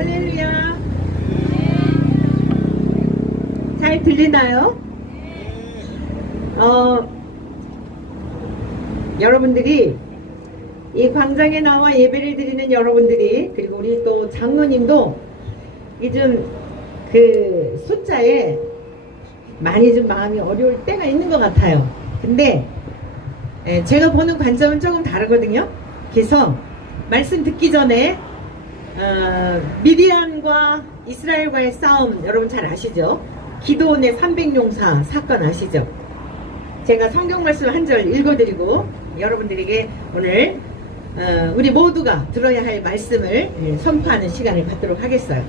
할렐루야. 잘 들리나요? 여러분들이 이 광장에 나와 예배를 드리는 여러분들이, 그리고 우리 또 장로님도 요즘 그 숫자에 많이 좀 마음이 어려울 때가 있는 것 같아요. 근데 제가 보는 관점은 조금 다르거든요. 그래서 말씀 듣기 전에 미디안과 이스라엘과의 싸움 여러분 잘 아시죠? 기드온의 300용사 사건 아시죠? 제가 성경 말씀 한 절 읽어드리고 여러분들에게 오늘 우리 모두가 들어야 할 말씀을 선포하는 시간을 갖도록 하겠어요.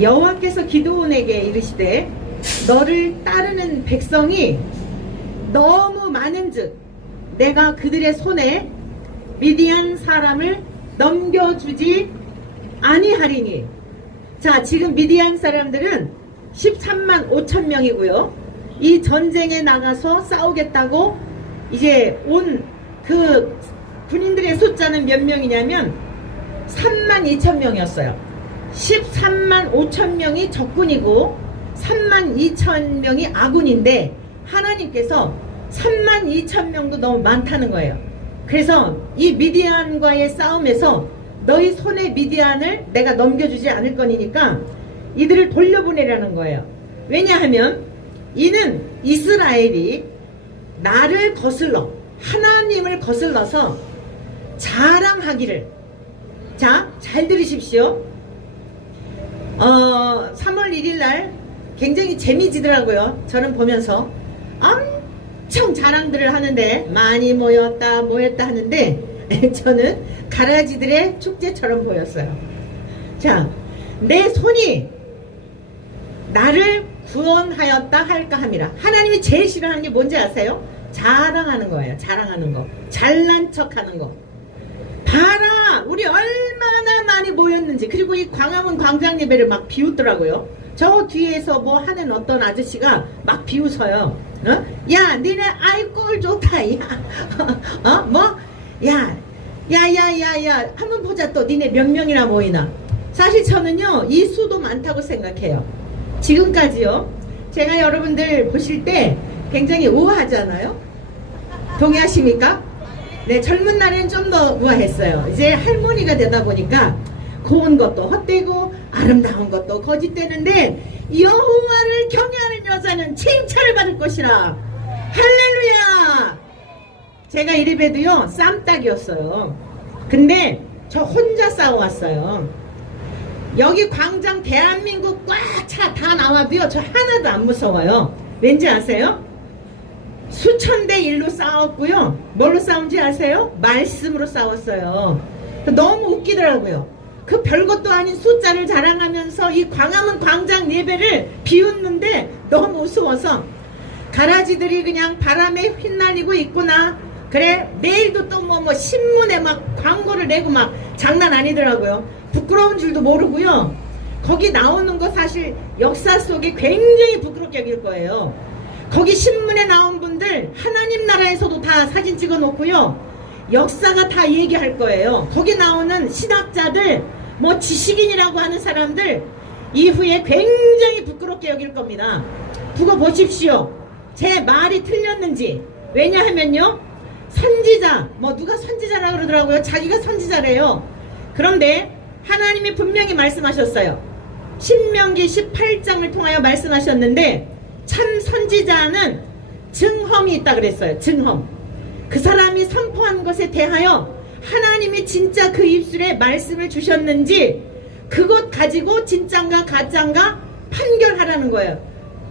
여호와께서 기드온에게 이르시되 너를 따르는 백성이 너무 많은즉 내가 그들의 손에 미디안 사람을 넘겨주지 아니하리니. 자, 지금 미디안 사람들은 13만 5천 명이고요. 이 전쟁에 나가서 싸우겠다고 이제 온 그 군인들의 숫자는 몇 명이냐면 3만 2천 명이었어요. 13만 5천 명이 적군이고 3만 2천 명이 아군인데 하나님께서 3만 2천 명도 너무 많다는 거예요. 그래서 이 미디안과의 싸움에서 너희 손에 미디안을 내가 넘겨주지 않을 거니까 이들을 돌려보내라는 거예요. 왜냐하면 이는 이스라엘이 나를 거슬러 하나님을 거슬러서 자랑하기를. 자, 잘 들으십시오. 3월 1일 날 굉장히 재미지더라고요. 저는 보면서 엄청 자랑들을 하는데 많이 모였다 하는데 저는 가라지들의 축제처럼 보였어요. 자, 내 손이 나를 구원하였다 할까 함이라. 하나님이 제일 싫어하는 게 뭔지 아세요? 자랑하는 거예요. 자랑하는 거. 잘난 척하는 거. 봐라, 우리 얼마나 많이 모였는지. 그리고 이 광화문 광장 예배를 막 비웃더라고요. 저 뒤에서 뭐 하는 어떤 아저씨가 막 비웃어요. 야, 니네 아이 꼴 좋다. 야, 야, 한번 보자. 또 니네 몇 명이나 모이나. 사실 저는요, 이 수도 많다고 생각해요. 지금까지요, 제가 여러분들 보실 때 굉장히 우아하잖아요. 동의하십니까? 네, 젊은 날에는 좀 더 우아했어요. 이제 할머니가 되다 보니까 고운 것도 헛되고 아름다운 것도 거짓되는데 여호와를 경외하는 여자는 칭찬을 받을 것이라. 할렐루야. 제가 이래봬도요 쌈딱이었어요. 근데 저 혼자 싸워왔어요. 여기 광장 대한민국 꽉 차 다 나와도요 저 하나도 안 무서워요. 왠지 아세요? 수천 대 1로 싸웠고요. 뭘로 싸운지 아세요? 말씀으로 싸웠어요. 너무 웃기더라고요. 그 별것도 아닌 숫자를 자랑하면서 이 광화문 광장 예배를 비웃는데 너무 우스워서 가라지들이 그냥 바람에 휘날리고 있구나. 그래, 내일도 또 뭐 신문에 막 광고를 내고 막 장난 아니더라고요. 부끄러운 줄도 모르고요. 거기 나오는 거 사실 역사 속에 굉장히 부끄럽게 여길 거예요. 거기 신문에 나온 분들 하나님 나라에서도 다 사진 찍어 놓고요. 역사가 다 얘기할 거예요. 거기 나오는 신학자들, 뭐 지식인이라고 하는 사람들 이후에 굉장히 부끄럽게 여길 겁니다. 두고 보십시오. 제 말이 틀렸는지. 왜냐하면요, 선지자, 뭐 누가 선지자라고 그러더라고요. 자기가 선지자래요. 그런데 하나님이 분명히 말씀하셨어요. 신명기 18장을 통하여 말씀하셨는데 참 선지자는 증험이 있다 그랬어요. 증험. 그 사람이 선포한 것에 대하여 하나님이 진짜 그 입술에 말씀을 주셨는지 그것 가지고 진짠가 가짠가 판결하라는 거예요.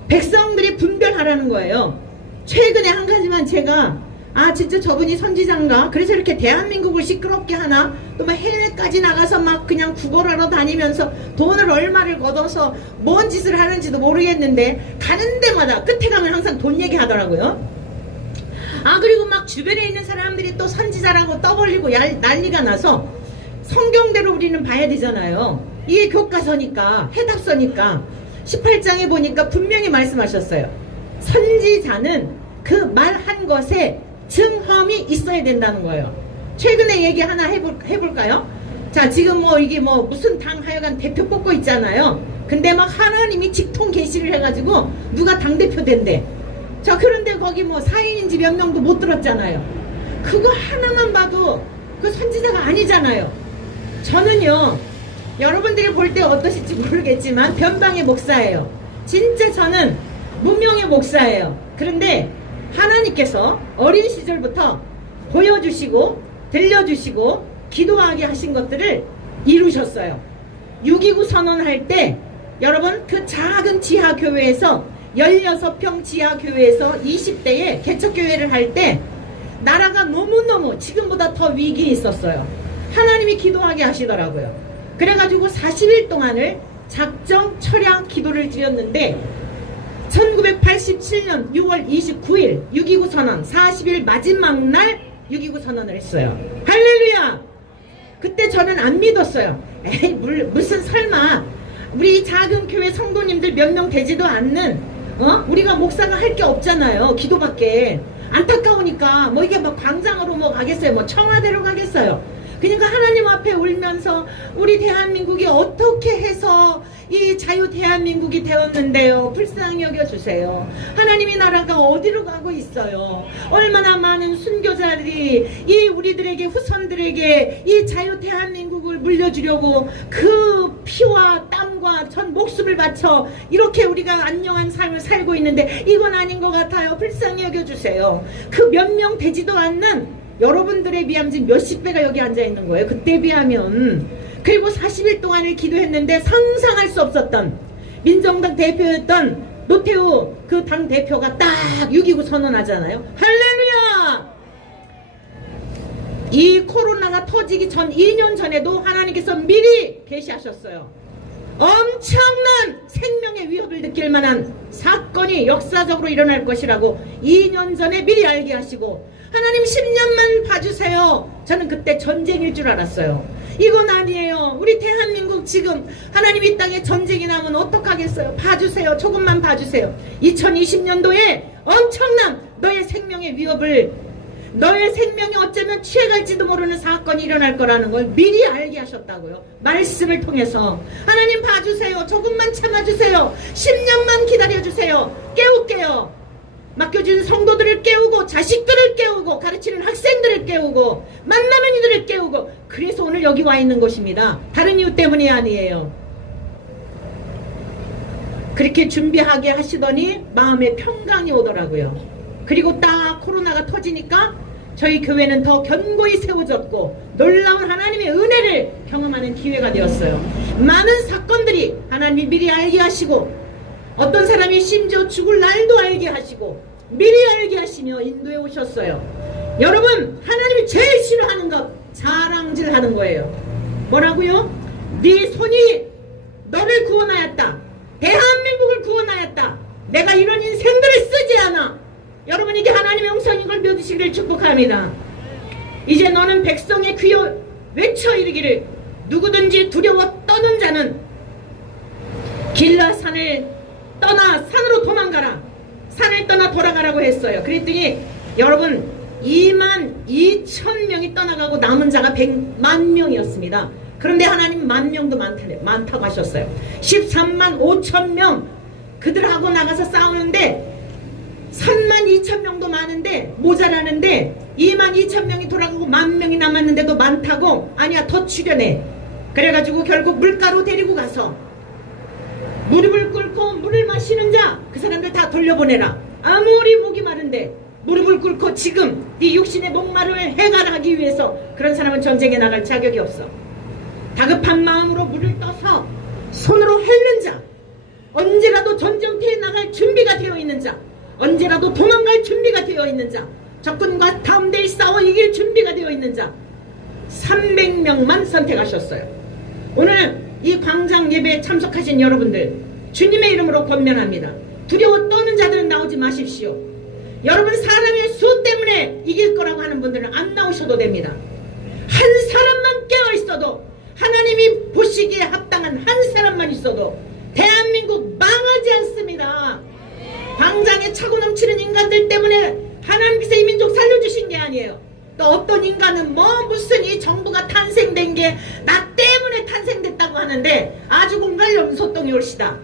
백성들이 분별하라는 거예요. 최근에 한 가지만 제가 진짜 저분이 선지자인가? 그래서 이렇게 대한민국을 시끄럽게 하나? 또 막 해외까지 나가서 막 그냥 구걸하러 다니면서 돈을 얼마를 걷어서 뭔 짓을 하는지도 모르겠는데 가는 데마다 끝에 가면 항상 돈 얘기하더라고요. 그리고 막 주변에 있는 사람들이 또 선지자라고 떠벌리고 난리가 나서 성경대로 우리는 봐야 되잖아요. 이게 교과서니까, 해답서니까 18장에 보니까 분명히 말씀하셨어요. 선지자는 그 말한 것에 증험이 있어야 된다는 거예요. 최근에 얘기 하나 해볼까요? 자, 지금 뭐 이게 뭐 무슨 당 하여간 대표 뽑고 있잖아요. 근데 막 하나님이 직통 계시를 해가지고 누가 당대표 된대. 저 그런데 거기 뭐 4인인지 몇 명도 못 들었잖아요. 그거 하나만 봐도 그 선지자가 아니잖아요. 저는요, 여러분들이 볼 때 어떠실지 모르겠지만 변방의 목사예요. 진짜 저는 무명의 목사예요. 그런데 하나님께서 어린 시절부터 보여주시고 들려주시고 기도하게 하신 것들을 이루셨어요. 6.29 선언할 때 여러분 그 작은 지하교회에서 16평 지하교회에서 20대에 개척교회를 할 때 나라가 너무너무 지금보다 더 위기에 있었어요. 하나님이 기도하게 하시더라고요. 그래가지고 40일 동안을 작정 철야 기도를 드렸는데 1987년 6월 29일 6.29 선언 40일 마지막 날 6.29 선언을 했어요. 할렐루야! 그때 저는 안 믿었어요. 에이 무슨 설마 우리 작은 교회 성도님들 몇 명 되지도 않는 우리가 목사가 할 게 없잖아요. 기도밖에. 안타까우니까 뭐 이게 막 광장으로 뭐 가겠어요. 뭐 청와대로 가겠어요. 그러니까 하나님 앞에 울면서 우리 대한민국이 어떻게 해서 이 자유 대한민국이 되었는데요. 불쌍히 여겨주세요. 하나님의 나라가 어디로 가고 있어요. 얼마나 많은 순교자들이 이 우리들에게 후손들에게 이 자유 대한민국을 물려주려고 그 피와 땀과 전 목숨을 바쳐 이렇게 우리가 안녕한 삶을 살고 있는데 이건 아닌 것 같아요. 불쌍히 여겨주세요. 그 몇 명 되지도 않는 여러분들에 비하면 지금 몇십 배가 여기 앉아있는 거예요. 그때 비하면. 그리고 40일 동안을 기도했는데 상상할 수 없었던 민정당 대표였던 노태우 그 당 대표가 딱 6.29 선언하잖아요. 할렐루야! 이 코로나가 터지기 전 2년 전에도 하나님께서 미리 계시하셨어요. 엄청난 생명의 위협을 느낄 만한 사건이 역사적으로 일어날 것이라고 2년 전에 미리 알게 하시고 하나님 10년만 봐주세요. 저는 그때 전쟁일 줄 알았어요. 이건 아니에요. 우리 대한민국 지금 하나님 이 땅에 전쟁이 나면 어떡하겠어요. 봐주세요. 조금만 봐주세요. 2020년도에 엄청난 너의 생명의 위협을 너의 생명이 어쩌면 취해갈지도 모르는 사건이 일어날 거라는 걸 미리 알게 하셨다고요. 말씀을 통해서 하나님 봐주세요. 조금만 참아주세요. 10년만 기다려주세요. 깨울게요. 맡겨준 성도들을 깨우고 자식들을 깨우고 가르치는 학생들을 깨우고 만나는 이들을 깨우고 그래서 오늘 여기 와 있는 것입니다. 다른 이유 때문이 아니에요. 그렇게 준비하게 하시더니 마음에 평강이 오더라고요. 그리고 딱 코로나가 터지니까 저희 교회는 더 견고히 세워졌고 놀라운 하나님의 은혜를 경험하는 기회가 되었어요. 많은 사건들이 하나님이 미리 알게 하시고 어떤 사람이 심지어 죽을 날도 알게 하시고 미리 알게 하시며 인도해 오셨어요. 여러분 하나님이 제일 싫어하는 것 자랑질 하는 거예요. 뭐라고요? 네 손이 너를 구원하였다. 대한민국을 구원하였다. 내가 이런 인생들을 쓰지 않아. 여러분 이게 하나님의 음성인 걸 믿으시기를 축복합니다. 이제 너는 백성의 귀여 외쳐 이르기를 누구든지 두려워 떠는 자는 길라산을 떠나 산으로 도망가라. 산을 떠나 돌아가라고 했어요. 그랬더니 여러분 22,000명이 떠나가고 남은 자가 100만 명이었습니다. 그런데 하나님 10,000명도 많다고 하셨어요. 13만 5천 명 그들하고 나가서 싸우는데 32,000명도 많은데 모자라는데 22,000명이 돌아가고 10,000명이 남았는데도 많다고 아니야 더 출연해. 그래가지고 결국 물가로 데리고 가서 무릎을 꿇고 물을 마시는 자 그 사람들 다 돌려보내라. 아무리 목이 마른데 무릎을 꿇고 지금 네 육신의 목마름을 해결하기 위해서 그런 사람은 전쟁에 나갈 자격이 없어. 다급한 마음으로 물을 떠서 손으로 핥는 자 언제라도 전쟁터에 나갈 준비가 되어 있는 자 언제라도 도망갈 준비가 되어 있는 자 적군과 담대히 싸워 이길 준비가 되어 있는 자 300명만 선택하셨어요. 오늘 이 광장 예배에 참석하신 여러분들 주님의 이름으로 권면합니다. 두려워 떠는 자들은 나오지 마십시오. 여러분 사람의 수 때문에 이길 거라고 하는 분들은 안 나오셔도 됩니다. 한 사람만 깨어 있어도 하나님이 보시기에 합당한 한 사람만 있어도 대한민국 망하지 않습니다. 광장에 차고 넘치는 인간들 때문에 하나님께서 이 민족 살려주신 게 아니에요. 또 어떤 인간은 뭐 무슨 이 정부가 탄생된 게 나 하려고 하는데 아주 공갈염 소똥이 올시다.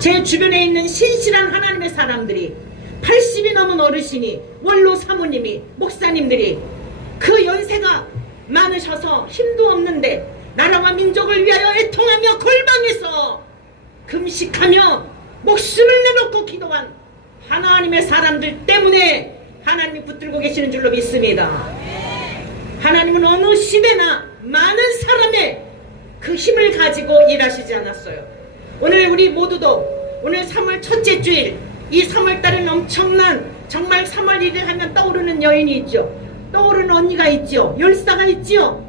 제 주변에 있는 신실한 하나님의 사람들이 80이 넘은 어르신이 원로 사모님이 목사님들이 그 연세가 많으셔서 힘도 없는데 나라와 민족을 위하여 애통하며 골방에서 금식하며 목숨을 내놓고 기도한 하나님의 사람들 때문에 하나님이 붙들고 계시는 줄로 믿습니다. 하나님은 어느 시대나 많은 사람의 그 힘을 가지고 일하시지 않았어요. 오늘 우리 모두도 오늘 3월 첫째 주일, 이 3월달은 엄청난, 정말 3월 1일 하면 떠오르는 여인이 있죠. 떠오르는 언니가 있죠. 열사가 있죠.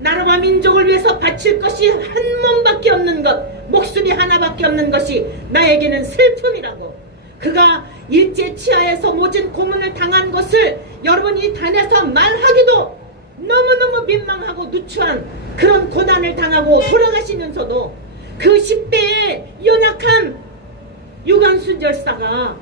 나라와 민족을 위해서 바칠 것이 한 몸밖에 없는 것, 목숨이 하나밖에 없는 것이 나에게는 슬픔이라고. 그가 일제 치하에서 모진 고문을 당한 것을 여러분 이 단에서 말하기도 너무너무 민망하고 누추한 그런 고난을 당하고 돌아가시면서도 그 10대의 연약한 유관순 열사가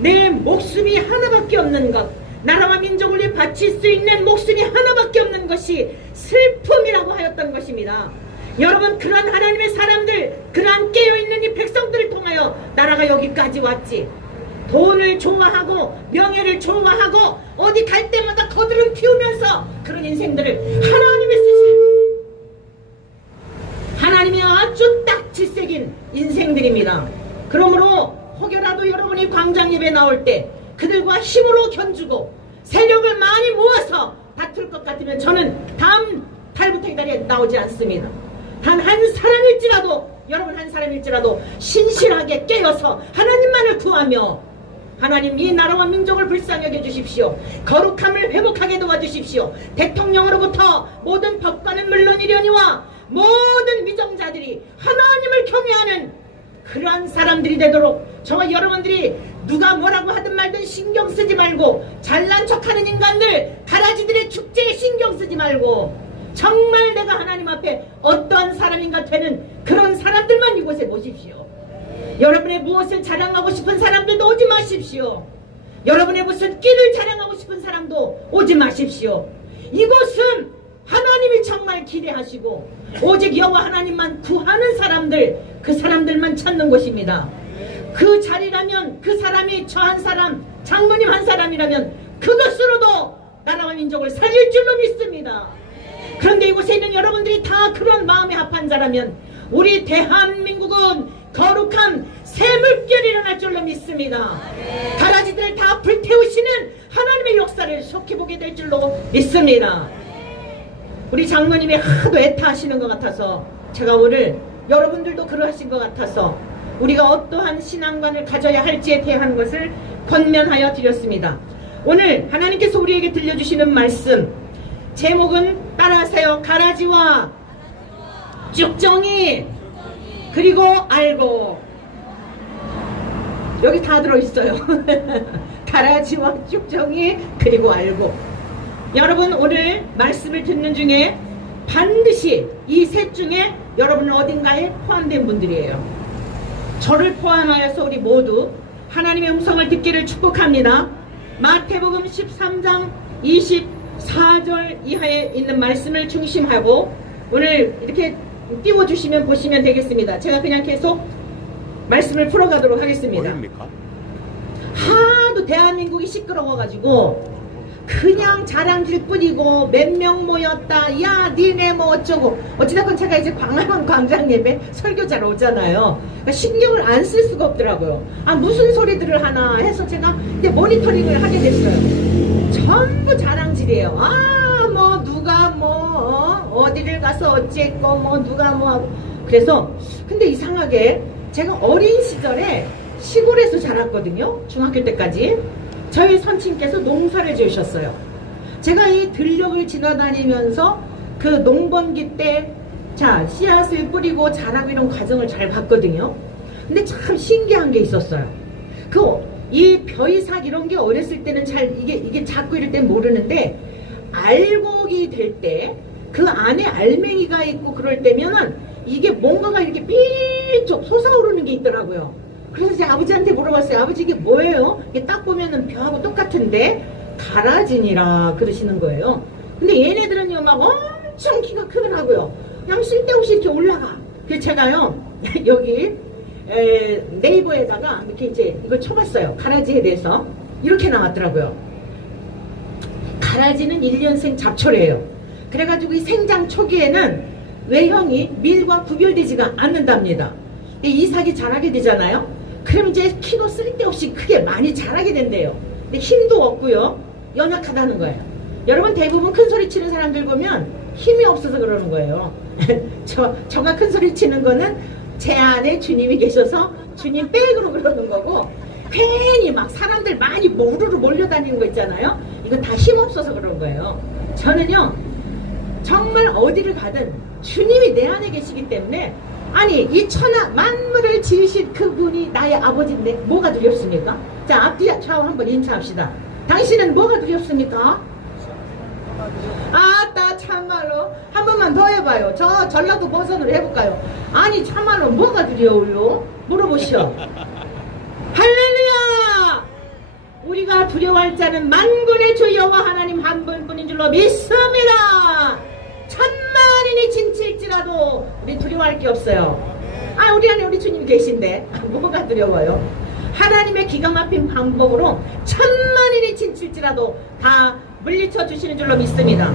내 목숨이 하나밖에 없는 것, 나라와 민족을 위해 바칠 수 있는 목숨이 하나밖에 없는 것이 슬픔이라고 하였던 것입니다. 여러분, 그러한 하나님의 사람들, 그러한 깨어있는 이 백성들을 통하여 나라가 여기까지 왔지. 돈을 좋아하고 명예를 좋아하고 어디 갈 때마다 거드름 피우면서 그런 인생들을 하나님이 쓰시는, 하나님이 아주 딱 질색인 인생들입니다. 그러므로 혹여라도 여러분이 광장 예배 나올 때 그들과 힘으로 견주고 세력을 많이 모아서 다툴 것 같으면 저는 다음 달부터 이 자리에 나오지 않습니다. 단 한 사람일지라도, 여러분 한 사람일지라도 신실하게 깨어서 하나님만을 구하며 하나님 이 나라와 민족을 불쌍히 여겨 주십시오. 거룩함을 회복하게 도와주십시오. 대통령으로부터 모든 법관은 물론이려니와 모든 위정자들이 하나님을 경외하는 그러한 사람들이 되도록 저와 여러분들이 누가 뭐라고 하든 말든 신경 쓰지 말고, 잘난 척하는 인간들, 가라지들의 축제에 신경 쓰지 말고 정말 내가 하나님 앞에 어떠한 사람인가 되는 그런 사람들만 이곳에 모십시오. 여러분의 무엇을 자랑하고 싶은 사람들도 오지 마십시오. 여러분의 무슨 끼를 자랑하고 싶은 사람도 오지 마십시오. 이곳은 하나님이 정말 기대하시고 오직 여호와 하나님만 구하는 사람들, 그 사람들만 찾는 곳입니다. 그 자리라면, 그 사람이 저 한 사람, 장로님 한 사람이라면 그것으로도 나라와 민족을 살릴 줄로 믿습니다. 그런데 이곳에 있는 여러분들이 다 그런 마음에 합한 자라면 우리 대한민국은 거룩한 새 물결이 일어날 줄로 믿습니다. 가라지들을 다 불태우시는 하나님의 역사를 속히 보게 될 줄로 믿습니다. 우리 장로님이 하도 애타하시는 것 같아서 제가 오늘 여러분들도 그러하신 것 같아서 우리가 어떠한 신앙관을 가져야 할지에 대한 것을 권면하여 드렸습니다. 오늘 하나님께서 우리에게 들려주시는 말씀 제목은 따라하세요. 가라지와 쭉정이 그리고 알고. 여기 다 들어있어요. 가라지와 쭉정이 그리고 알고. 여러분 오늘 말씀을 듣는 중에 반드시 이 셋 중에 여러분은 어딘가에 포함된 분들이에요. 저를 포함하여서 우리 모두 하나님의 음성을 듣기를 축복합니다. 마태복음 13장 24절 이하에 있는 말씀을 중심하고 오늘 이렇게 띄워주시면 보시면 되겠습니다. 제가 그냥 계속 말씀을 풀어가도록 하겠습니다. 뭐입니까? 하도 대한민국이 시끄러워가지고 그냥 자랑질 뿐이고 몇 명 모였다, 야 니네 뭐 어쩌고. 어찌됐건 제가 이제 광화문 광장 예배 설교자로 오잖아요. 그러니까 신경을 안 쓸 수가 없더라고요. 아 무슨 소리들을 하나 해서 제가 이제 모니터링을 하게 됐어요. 전부 자랑질이에요. 아 뭐 누가 뭐 어디를 가서 어쨌고 뭐 누가 뭐 하고. 그래서 근데 이상하게 제가 어린 시절에 시골에서 자랐거든요. 중학교 때까지. 저희 선친께서 농사를 지으셨어요. 제가 이 들녘을 지나다니면서 그 농번기 때 자 씨앗을 뿌리고 자라고 이런 과정을 잘 봤거든요. 근데 참 신기한 게 있었어요. 이 벼이삭 이런 게 어렸을 때는 잘 이게 자꾸 이럴 땐 모르는데 알곡이 될 때 그 안에 알맹이가 있고 그럴 때면은 이게 뭔가가 이렇게 삐쩍 솟아오르는 게 있더라고요. 그래서 제 아버지한테 물어봤어요. 아버지 이게 뭐예요? 이게 딱 보면은 벼하고 똑같은데 가라진이라 그러시는 거예요. 근데 얘네들은요 막 엄청 키가 크더라고요. 그냥 쓸데없이 이렇게 올라가. 그래서 제가요 여기 네이버에다가 이렇게 이제 이걸 쳐봤어요. 가라지에 대해서 이렇게 나왔더라고요. 가라지는 1년생 잡초래요. 그래가지고 이 생장 초기에는 외형이 밀과 구별되지가 않는답니다. 이삭이 자라게 되잖아요. 그럼 이제 키도 쓸데없이 크게 많이 자라게 된대요. 근데 힘도 없고요. 연약하다는 거예요. 여러분 대부분 큰 소리 치는 사람들 보면 힘이 없어서 그러는 거예요. 저가 큰 소리 치는 거는 제 안에 주님이 계셔서 주님 백으로 그러는 거고, 괜히 막 사람들 많이 우르르 몰려다니는 거 있잖아요. 이건 다 힘 없어서 그런 거예요. 저는요 정말 어디를 가든 주님이 내 안에 계시기 때문에, 아니 이 천하 만물을 지으신 그분이 나의 아버지인데 뭐가 두렵습니까? 자, 앞뒤 좌우 한번 인차합시다. 당신은 뭐가 두렵습니까? 아따 참말로 한 번만 더 해봐요. 저 전라도 버전으로 해볼까요? 아니 참말로 뭐가 두려워요? 물어보시오. 할렐루야! 우리가 두려워할 자는 만군의 주 여호와 하나님 한 분뿐인 줄로 믿습니다. 천만인이 진칠지라도 우리 두려워할 게 없어요. 아, 우리 안에 우리 주님 계신데 뭐가 두려워요? 하나님의 기가 막힌 방법으로 천만인이 진칠지라도 다 물리쳐 주시는 줄로 믿습니다.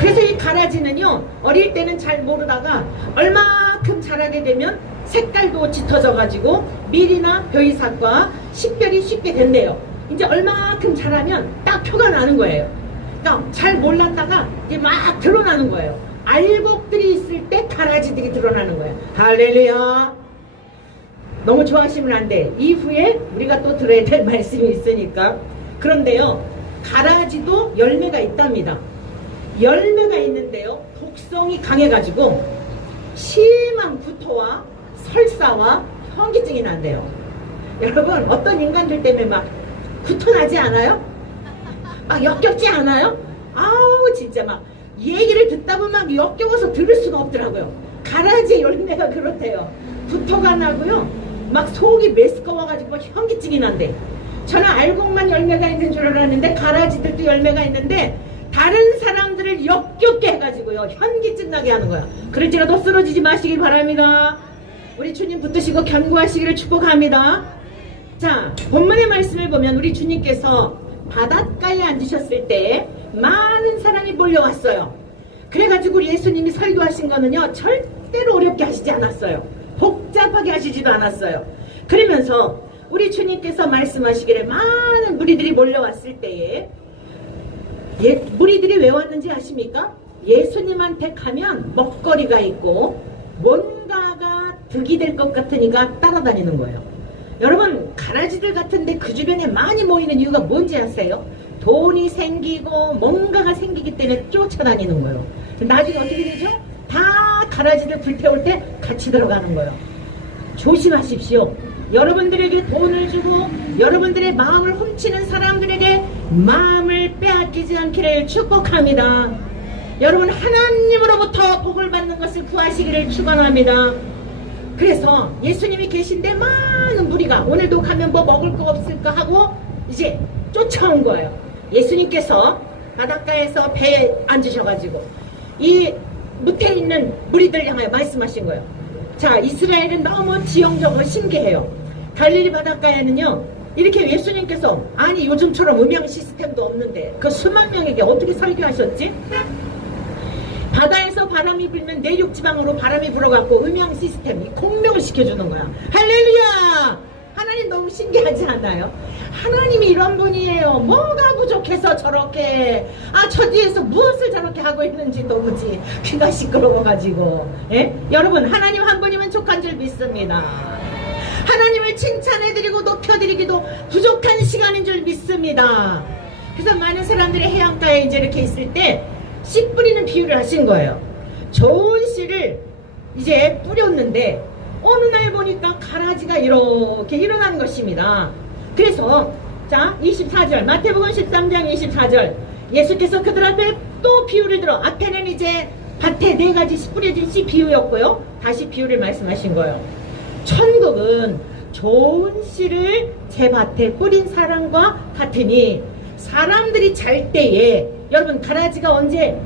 그래서 이 가라지는요 어릴 때는 잘 모르다가 얼마큼 자라게 되면 색깔도 짙어져 가지고 밀이나 벼이삭과 식별이 쉽게 된대요. 이제 얼마큼 자라면 딱 표가 나는 거예요. 그러니까 잘 몰랐다가 이제 막 드러나는 거예요. 알곡들이 있을 때 가라지들이 드러나는 거예요. 할렐루야. 너무 좋아하시면 안 돼. 이후에 우리가 또 들어야 될 말씀이 있으니까. 그런데요 가라지도 열매가 있답니다. 열매가 있는데요 독성이 강해가지고 심한 구토와 설사와 현기증이 난대요. 여러분 어떤 인간들 때문에 막 구토 나지 않아요? 막 역겹지 않아요? 아우 진짜 막 얘기를 듣다 보면 막 역겨워서 들을 수가 없더라고요. 가라지 열매가 그렇대요. 구토가 나고요 막 속이 메스꺼워가지고 막 현기증이 난대. 저는 알곡만 열매가 있는 줄 알았는데 가라지들도 열매가 있는데 다른 사람들을 역겹게 해가지고요 현기증 나게 하는 거야. 그럴지라도 쓰러지지 마시길 바랍니다. 우리 주님 붙드시고 견고하시기를 축복합니다. 자, 본문의 말씀을 보면 우리 주님께서 바닷가에 앉으셨을 때 많은 사람이 몰려왔어요. 그래가지고 우리 예수님이 설교하신 거는요 절대로 어렵게 하시지 않았어요. 복잡하게 하시지도 않았어요. 그러면서 우리 주님께서 말씀하시기를 많은 무리들이 몰려왔을 때에 무리들이 왜 왔는지 아십니까? 예수님한테 가면 먹거리가 있고 뭔가가 득이 될 것 같으니까 따라다니는 거예요. 여러분 가라지들 같은데 그 주변에 많이 모이는 이유가 뭔지 아세요? 돈이 생기고 뭔가가 생기기 때문에 쫓아다니는 거예요. 나중에 어떻게 되죠? 다 가라지들 불태울 때 같이 들어가는 거예요. 조심하십시오. 여러분들에게 돈을 주고 여러분들의 마음을 훔치는 사람들에게 마음을 빼앗기지 않기를 축복합니다. 여러분 하나님으로부터 복을 받는 것을 구하시기를 축원합니다. 그래서 예수님이 계신데 많은 무리가 오늘도 가면 뭐 먹을 거 없을까 하고 이제 쫓아온 거예요. 예수님께서 바닷가에서 배에 앉으셔가지고 이 밑에 있는 무리들 향하여 말씀하신 거예요. 자, 이스라엘은 너무 지형적으로 신기해요. 갈릴리 바닷가에는요 이렇게 예수님께서 아니 요즘처럼 음향 시스템도 없는데 그 수만 명에게 어떻게 설교하셨지? 바다에서 바람이 불면 내륙 지방으로 바람이 불어갖고 음향 시스템이 공명을 시켜주는 거야. 할렐루야! 하나님 너무 신기하지 않아요? 하나님이 이런 분이에요. 뭐가 부족해서 저렇게 저 뒤에서 무엇을 저렇게 하고 있는지 도무지 귀가 시끄러워가지고 여러분 하나님 한 분이면 족한 줄 믿습니다. 하나님을 칭찬해드리고 높여드리기도 부족한 시간인 줄 믿습니다. 그래서 많은 사람들이 해안가에 이제 이렇게 있을 때 씨 뿌리는 비유를 하신 거예요. 좋은 씨를 이제 뿌렸는데 어느 날 보니까 가라지가 이렇게 일어나는 것입니다. 그래서 자 24절 마태복음 13장 24절 예수께서 그들 앞에 또 비유를 들어 앞에는 이제 밭에 4가지 씨 뿌려진 씨 비유였고요. 다시 비유를 말씀하신 거예요. 천국은 좋은 씨를 제 밭에 뿌린 사람과 같으니 사람들이 잘 때에 여러분 가라지가 언제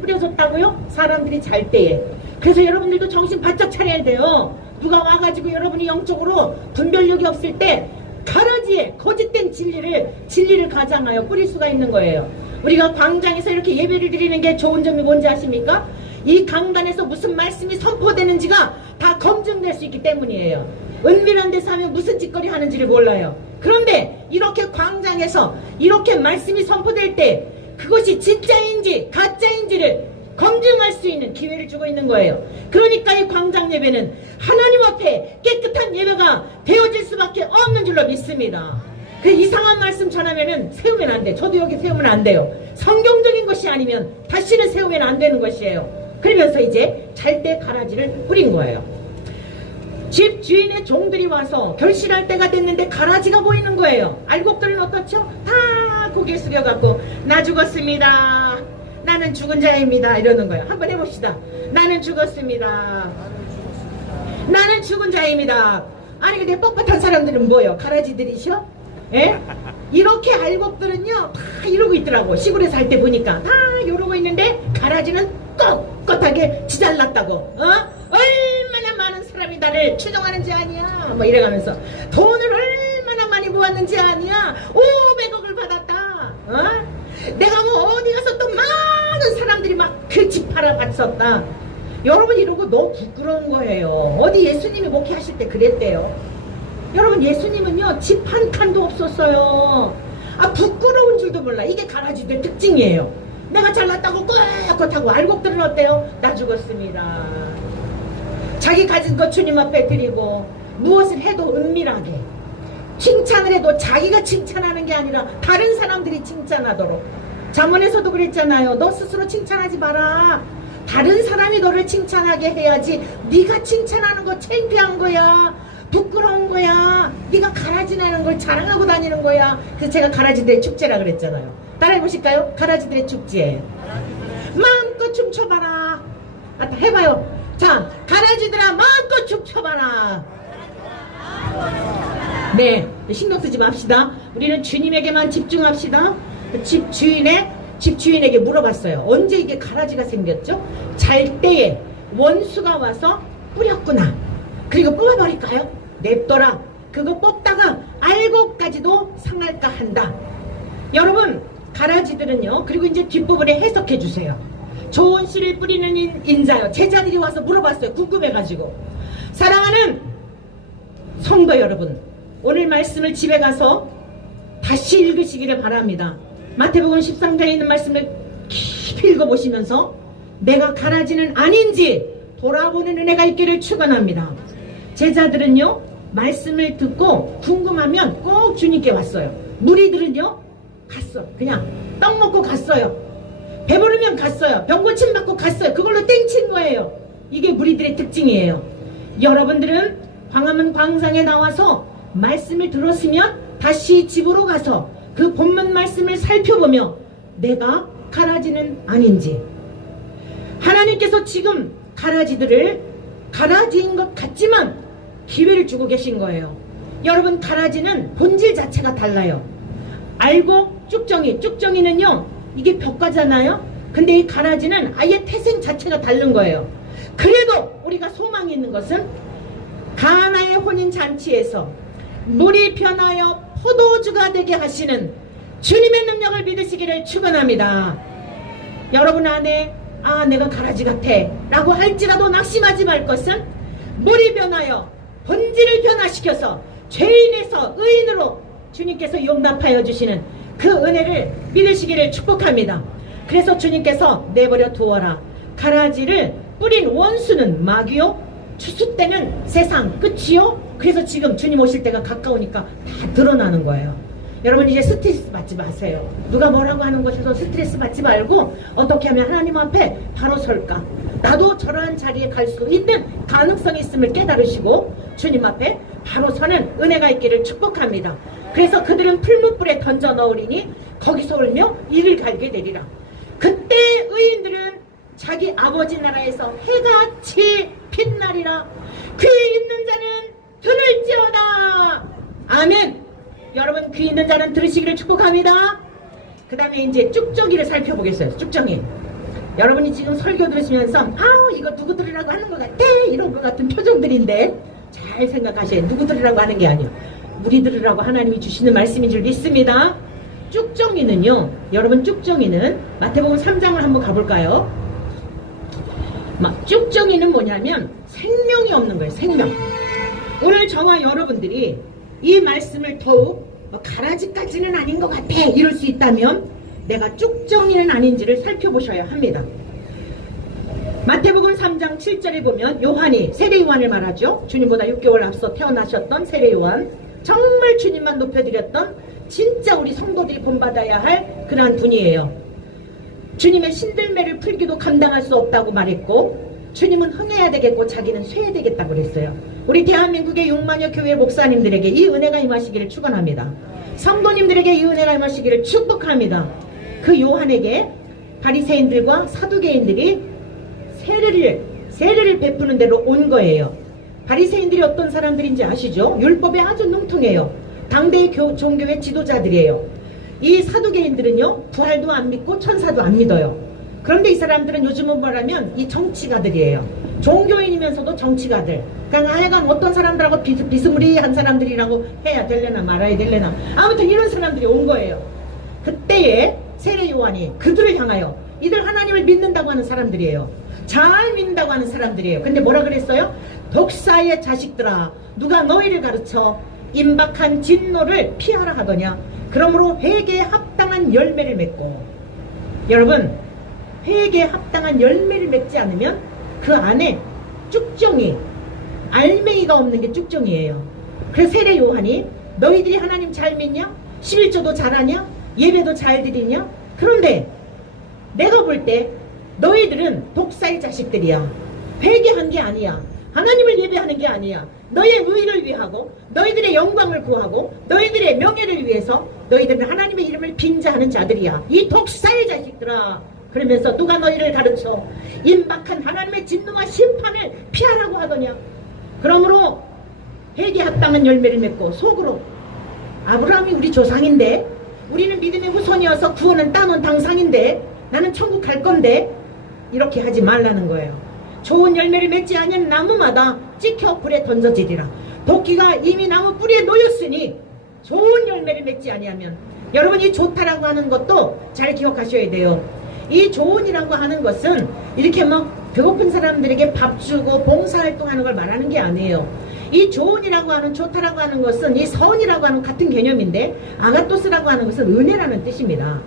뿌려졌다고요? 사람들이 잘 때에 그래서 여러분들도 정신 바짝 차려야 돼요. 누가 와가지고 여러분이 영적으로 분별력이 없을 때 가라지에 거짓된 진리를 가장하여 뿌릴 수가 있는 거예요. 우리가 광장에서 이렇게 예배를 드리는 게 좋은 점이 뭔지 아십니까? 이 강단에서 무슨 말씀이 선포되는지가 다 검증될 수 있기 때문이에요. 은밀한 데서 하면 무슨 짓거리 하는지를 몰라요. 그런데 이렇게 광장에서 이렇게 말씀이 선포될 때 그것이 진짜인지 가짜인지를 검증할 수 있는 기회를 주고 있는 거예요. 그러니까 이 광장 예배는 하나님 앞에 깨끗한 예배가 되어질 수밖에 없는 줄로 믿습니다. 그 이상한 말씀 전하면은 세우면 안 돼. 저도 여기 세우면 안 돼요. 성경적인 것이 아니면 다시는 세우면 안 되는 것이에요. 그러면서 이제 잘 때 가라지를 뿌린 거예요. 집 주인의 종들이 와서 결실할 때가 됐는데 가라지가 보이는 거예요. 알곡들은 어떻죠? 다 고개 숙여갖고 나 죽었습니다. 나는 죽은 자입니다. 이러는 거예요. 한번 해봅시다. 나는 죽었습니다. 나는 죽은 자입니다. 아니 근데 뻣뻣한 사람들은 뭐예요? 가라지들이셔? 예? 이렇게 알곡들은요 다 이러고 있더라고. 시골에 살 때 보니까 다 이러고 있는데 가라지는 꼿꼿하게 지잘났다고. 얼마나 많은 사람이 나를 추종하는지 아니야. 뭐 이래가면서 돈을 얼마나 많이 모았는지 아니야. 500억을 받았다. 내가 뭐 어디 가서 또 많은 사람들이 막 그 집 팔아봤었다. 여러분 이러고 너무 부끄러운 거예요. 어디 예수님이 목회하실 때 그랬대요. 여러분 예수님은요 집 한 칸도 없었어요. 부끄러운 줄도 몰라. 이게 가라지들 특징이에요. 내가 잘났다고 꼿꼿하고 알곡들은 어때요? 나 죽었습니다. 자기 가진 것 주님 앞에 드리고 무엇을 해도 은밀하게 칭찬을 해도 자기가 칭찬하는 게 아니라 다른 사람들이 칭찬하도록. 잠언에서도 그랬잖아요. 너 스스로 칭찬하지 마라. 다른 사람이 너를 칭찬하게 해야지. 네가 칭찬하는 거 창피한 거야. 부끄러운 거야. 네가 가라지 내는 걸 자랑하고 다니는 거야. 그래서 제가 가라지들의 축제라 그랬잖아요. 따라해 보실까요? 가라지들의 축제. 마음껏 춤춰봐라. 해봐요. 자, 가라지들아 마음껏 춤춰봐라. 네, 신경 쓰지 맙시다. 우리는 주님에게만 집중합시다. 집 주인에게 물어봤어요. 언제 이게 가라지가 생겼죠? 잘 때에 원수가 와서 뿌렸구나. 그리고 뽑아버릴까요? 냅둬라. 그거 뽑다가 알곡까지도 상할까 한다. 여러분 가라지들은요. 그리고 이제 뒷부분에 해석해 주세요. 좋은 씨를 뿌리는 인자요. 제자들이 와서 물어봤어요. 궁금해가지고. 사랑하는 성도 여러분, 오늘 말씀을 집에 가서 다시 읽으시기를 바랍니다. 마태복음 13장에 있는 말씀을 깊이 읽어보시면서 내가 가라지는 아닌지 돌아보는 은혜가 있기를 축원합니다. 제자들은요 말씀을 듣고 궁금하면 꼭 주님께 왔어요. 무리들은요 갔어. 그냥 떡 먹고 갔어요. 배부르면 갔어요. 병고침 맞고 갔어요. 그걸로 땡친 거예요. 이게 무리들의 특징이에요. 여러분들은 광화문 광장에 나와서 말씀을 들었으면 다시 집으로 가서 그 본문 말씀을 살펴보며 내가 가라지는 아닌지. 하나님께서 지금 가라지들을 가라지인 것 같지만 기회를 주고 계신 거예요. 여러분 가라지는 본질 자체가 달라요. 알곡, 쭉정이는요 이게 벽과잖아요. 근데 이 가라지는 아예 태생 자체가 다른 거예요. 그래도 우리가 소망이 있는 것은 가나의 혼인잔치에서 물이 변하여 포도주가 되게 하시는 주님의 능력을 믿으시기를 축원합니다. 여러분 안에 내가 가라지 같아 라고 할지라도 낙심하지 말 것은 물이 변하여 본질을 변화시켜서 죄인에서 의인으로 주님께서 용납하여 주시는 그 은혜를 믿으시기를 축복합니다. 그래서 주님께서 내버려 두어라. 가라지를 뿌린 원수는 마귀요 추수 때는 세상 끝이요. 그래서 지금 주님 오실 때가 가까우니까 다 드러나는 거예요. 여러분 이제 스트레스 받지 마세요. 누가 뭐라고 하는 것에서 스트레스 받지 말고 어떻게 하면 하나님 앞에 바로 설까. 나도 저러한 자리에 갈 수 있는 가능성이 있음을 깨달으시고 주님 앞에 바로 서는 은혜가 있기를 축복합니다. 그래서 그들은 풀무불에 던져 넣으리니 거기서 울며 이를 갈게 되리라. 그때 의인들은 자기 아버지 나라에서 해같이 빛나리라. 귀 있는 자는 들을지어다. 아멘. 여러분 귀 있는 자는 들으시기를 축복합니다. 그 다음에 이제 쭉정이를 살펴보겠어요. 쭉정이. 여러분이 지금 설교 들으시면서 아우 이거 누구 들으라고 하는 것 같아 이런 것 같은 표정들인데 잘 생각하셔야 누구 들으라고 하는 게 아니에요. 우리 들으라고 하나님이 주시는 말씀인 줄 믿습니다. 쭉정이는요, 여러분 쭉정이는 마태복음 3장을 한번 가볼까요? 쭉정이는 뭐냐면 생명이 없는 거예요. 생명. 오늘 저와 여러분들이 이 말씀을 더욱 가라지까지는 아닌 것 같아 이럴 수 있다면 내가 쭉정이는 아닌지를 살펴보셔야 합니다. 마태복음 3장 7절에 보면 요한이 세례요한을 말하죠. 주님보다 6개월 앞서 태어나셨던 세례요한, 정말 주님만 높여드렸던 진짜 우리 성도들이 본받아야 할 그러한 분이에요. 주님의 신들매를 풀기도 감당할 수 없다고 말했고 주님은 흥해야 되겠고 자기는 쇠야 되겠다고 그랬어요. 우리 대한민국의 6만여 교회 목사님들에게 이 은혜가 임하시기를 축원합니다. 성도님들에게 이 은혜가 임하시기를 축복합니다. 그 요한에게 바리새인들과 사두개인들이 세례를 베푸는 대로 온 거예요. 바리새인들이 어떤 사람들인지 아시죠? 율법에 아주 능통해요. 당대의 종교의 지도자들이에요. 이 사두개인들은요, 부활도 안 믿고 천사도 안 믿어요. 그런데 이 사람들은 요즘은 뭐라면 이 정치가들이에요. 종교인이면서도 정치가들. 그러니까 하여간 어떤 사람들하고 비스무리한 사람들이라고 해야 될래나 말아야 될래나 아무튼 이런 사람들이 온 거예요. 그때에 세례 요한이 그들을 향하여, 이들 하나님을 믿는다고 하는 사람들이에요. 잘 믿는다고 하는 사람들이에요. 근데 뭐라 그랬어요? 독사의 자식들아, 누가 너희를 가르쳐 임박한 진노를 피하라 하더냐. 그러므로 회개에 합당한 열매를 맺고, 여러분 회개에 합당한 열매를 맺지 않으면 그 안에 쭉정이, 알맹이가 없는 게 쭉정이에요. 그래서 세례 요한이 너희들이 하나님 잘 믿냐? 11조도 잘하냐? 예배도 잘 드리냐? 그런데 내가 볼 때 너희들은 독사의 자식들이야. 회개한 게 아니야. 하나님을 예배하는 게 아니야. 너의 의를 위하고 너희들의 영광을 구하고 너희들의 명예를 위해서 너희들은 하나님의 이름을 빙자하는 자들이야. 이 독사의 자식들아. 그러면서 누가 너희를 가르쳐 임박한 하나님의 진노와 심판을 피하라고 하더냐. 그러므로 회개에 합당한 열매를 맺고 속으로 아브라함이 우리 조상인데, 우리는 믿음의 후손이어서 구원은 따놓은 당상인데, 나는 천국 갈 건데, 이렇게 하지 말라는 거예요. 좋은 열매를 맺지 아니한 나무마다 찍혀 불에 던져지리라. 도끼가 이미 나무 뿌리에 놓였으니 좋은 열매를 맺지 아니하면, 여러분 이 좋다라고 하는 것도 잘 기억하셔야 돼요. 이 좋은이라고 하는 것은 이렇게 배고픈 사람들에게 밥 주고 봉사활동하는 걸 말하는 게 아니에요. 이 좋은이라고 하는, 좋다라고 하는 것은 이 선이라고 하는 같은 개념인데, 아가토스라고 하는 것은 은혜라는 뜻입니다.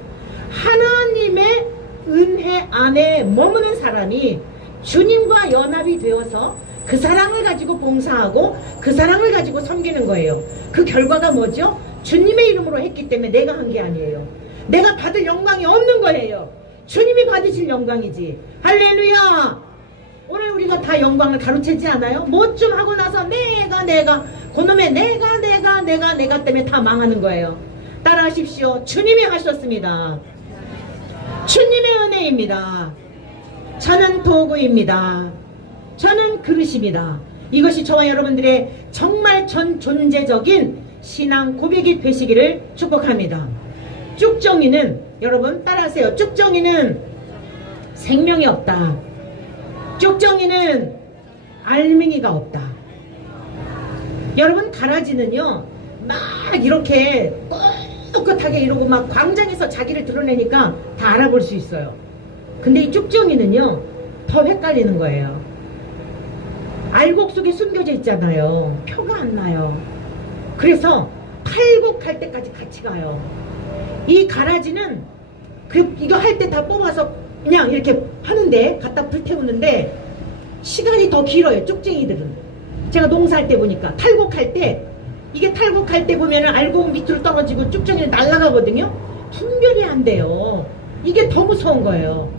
하나님의 은혜 안에 머무는 사람이 주님과 연합이 되어서 그 사랑을 가지고 봉사하고 그 사랑을 가지고 섬기는 거예요. 그 결과가 뭐죠? 주님의 이름으로 했기 때문에 내가 한 게 아니에요. 내가 받을 영광이 없는 거예요. 주님이 받으실 영광이지. 할렐루야. 오늘 우리가 다 영광을 가로채지 않아요? 뭐 좀 하고 나서 내가 그놈의 내가 때문에 다 망하는 거예요. 따라하십시오. 주님이 하셨습니다. 주님의 은혜입니다. 저는 도구입니다. 저는 그릇입니다. 이것이 저와 여러분들의 정말 전 존재적인 신앙 고백이 되시기를 축복합니다. 쭉정이는, 여러분 따라하세요. 쭉정이는 생명이 없다. 쭉정이는 알맹이가 없다. 여러분 가라지는요 막 이렇게 떳떳하게 이러고 막 광장에서 자기를 드러내니까 다 알아볼 수 있어요. 근데 이 쭉정이는요 더 헷갈리는 거예요. 알곡 속에 숨겨져 있잖아요. 표가 안 나요. 그래서 탈곡할 때까지 같이 가요. 이 가라지는 이거 할 때 다 뽑아서 그냥 이렇게 하는데, 갖다 불태우는데 시간이 더 길어요. 쭉쟁이들은. 제가 농사할 때 보니까 탈곡할 때, 이게 탈곡할 때 보면은 알곡 밑으로 떨어지고 쭉쟁이는 날아가거든요. 분별이 안 돼요. 이게 더 무서운 거예요.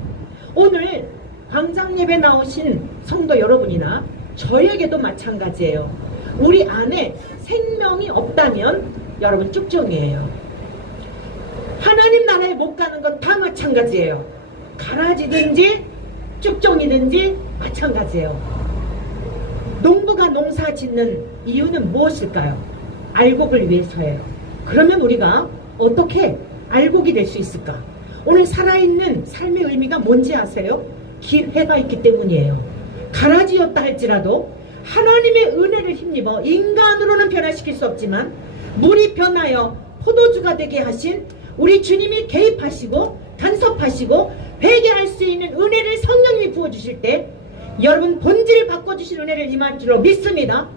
오늘 광장 예배 나오신 성도 여러분이나 저에게도 마찬가지예요. 우리 안에 생명이 없다면 여러분 쭉정이에요. 하나님 나라에 못 가는 건 다 마찬가지예요. 가라지든지 쭉정이든지 마찬가지예요. 농부가 농사 짓는 이유는 무엇일까요? 알곡을 위해서예요. 그러면 우리가 어떻게 알곡이 될 수 있을까? 오늘 살아있는 삶의 의미가 뭔지 아세요? 기회가 있기 때문이에요. 가라지였다 할지라도 하나님의 은혜를 힘입어 인간으로는 변화시킬 수 없지만 물이 변하여 포도주가 되게 하신 우리 주님이 개입하시고 간섭하시고 회개할 수 있는 은혜를 성령님이 부어주실 때 여러분 본질을 바꿔주실 은혜를 임할 줄로 믿습니다.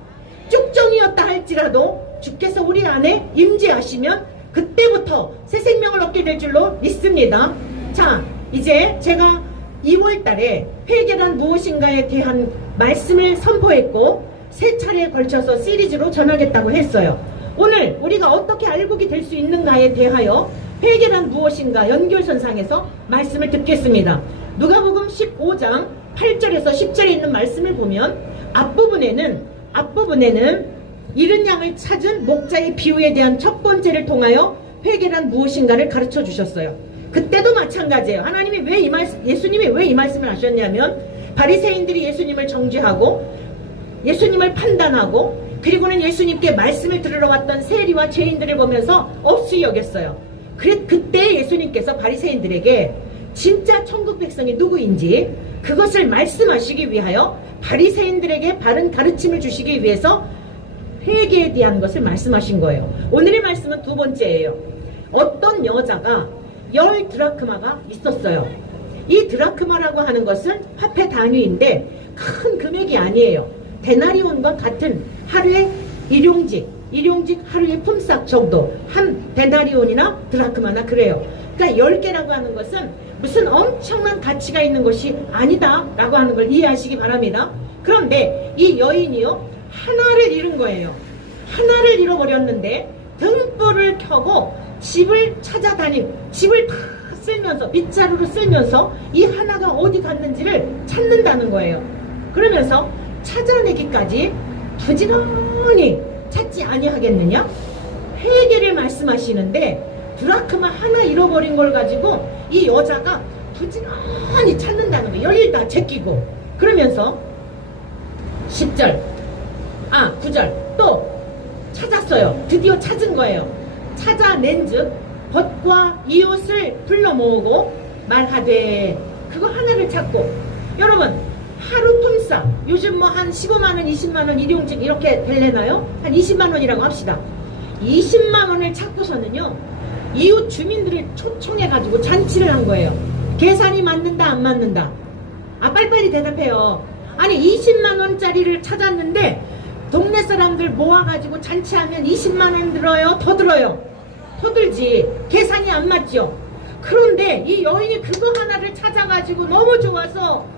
쭉정이었다 할지라도 주께서 우리 안에 임재하시면 그때부터 새 생명을 얻게 될 줄로 믿습니다. 자, 이제 제가 2월 달에 회개란 무엇인가에 대한 말씀을 선포했고 세 차례에 걸쳐서 시리즈로 전하겠다고 했어요. 오늘 우리가 어떻게 알고게 될 수 있는가에 대하여 회개란 무엇인가 연결선상에서 말씀을 듣겠습니다. 누가복음 15장 8절에서 10절에 있는 말씀을 보면 앞부분에는 잃은 양을 찾은 목자의 비유에 대한 첫 번째를 통하여 회개란 무엇인가를 가르쳐 주셨어요. 그때도 마찬가지예요. 예수님이 왜 이 말씀을 하셨냐면 바리새인들이 예수님을 정죄하고 예수님을 판단하고 그리고는 예수님께 말씀을 들으러 왔던 세리와 죄인들을 보면서 억수 여겼어요. 그때 예수님께서 바리새인들에게 진짜 천국 백성이 누구인지 그것을 말씀하시기 위하여 바리새인들에게 바른 가르침을 주시기 위해서 회개에 대한 것을 말씀하신 거예요. 오늘의 말씀은 두 번째예요. 어떤 여자가 10 드라크마가 있었어요. 이 드라크마라고 하는 것은 화폐 단위인데 큰 금액이 아니에요. 데나리온과 같은 하루의 일용직 하루의 품삯 정도, 한 데나리온이나 드라크마나 그래요. 그러니까 10개라고 하는 것은 무슨 엄청난 가치가 있는 것이 아니다 라고 하는 걸 이해하시기 바랍니다. 그런데 이 여인이요, 하나를 잃은 거예요. 하나를 잃어버렸는데 등불을 켜고 집을 집을 다 쓸면서, 빗자루로 쓸면서 이 하나가 어디 갔는지를 찾는다는 거예요. 그러면서 찾아내기까지 부지런히 찾지 아니하겠느냐? 회개를 말씀하시는데 드라크마 하나 잃어버린 걸 가지고 이 여자가 부지런히 찾는다는 거예요. 열일 다 제끼고. 그러면서 9절 또 찾았어요. 드디어 찾은 거예요. 찾아낸 즉 벗과 이옷을 불러 모으고 말하되, 그거 하나를 찾고. 여러분, 하루 품삯 요즘 뭐 한 15만원 20만원 일용직 이렇게 될래나요? 한 20만원이라고 합시다. 20만원을 찾고서는요 이웃 주민들을 초청해가지고 잔치를 한 거예요. 계산이 맞는다 안 맞는다? 빨리빨리 대답해요. 아니 20만원짜리를 찾았는데 동네 사람들 모아가지고 잔치하면 20만원 들어요? 더 들어요? 더 들지. 계산이 안 맞죠? 그런데 이 여인이 그거 하나를 찾아가지고 너무 좋아서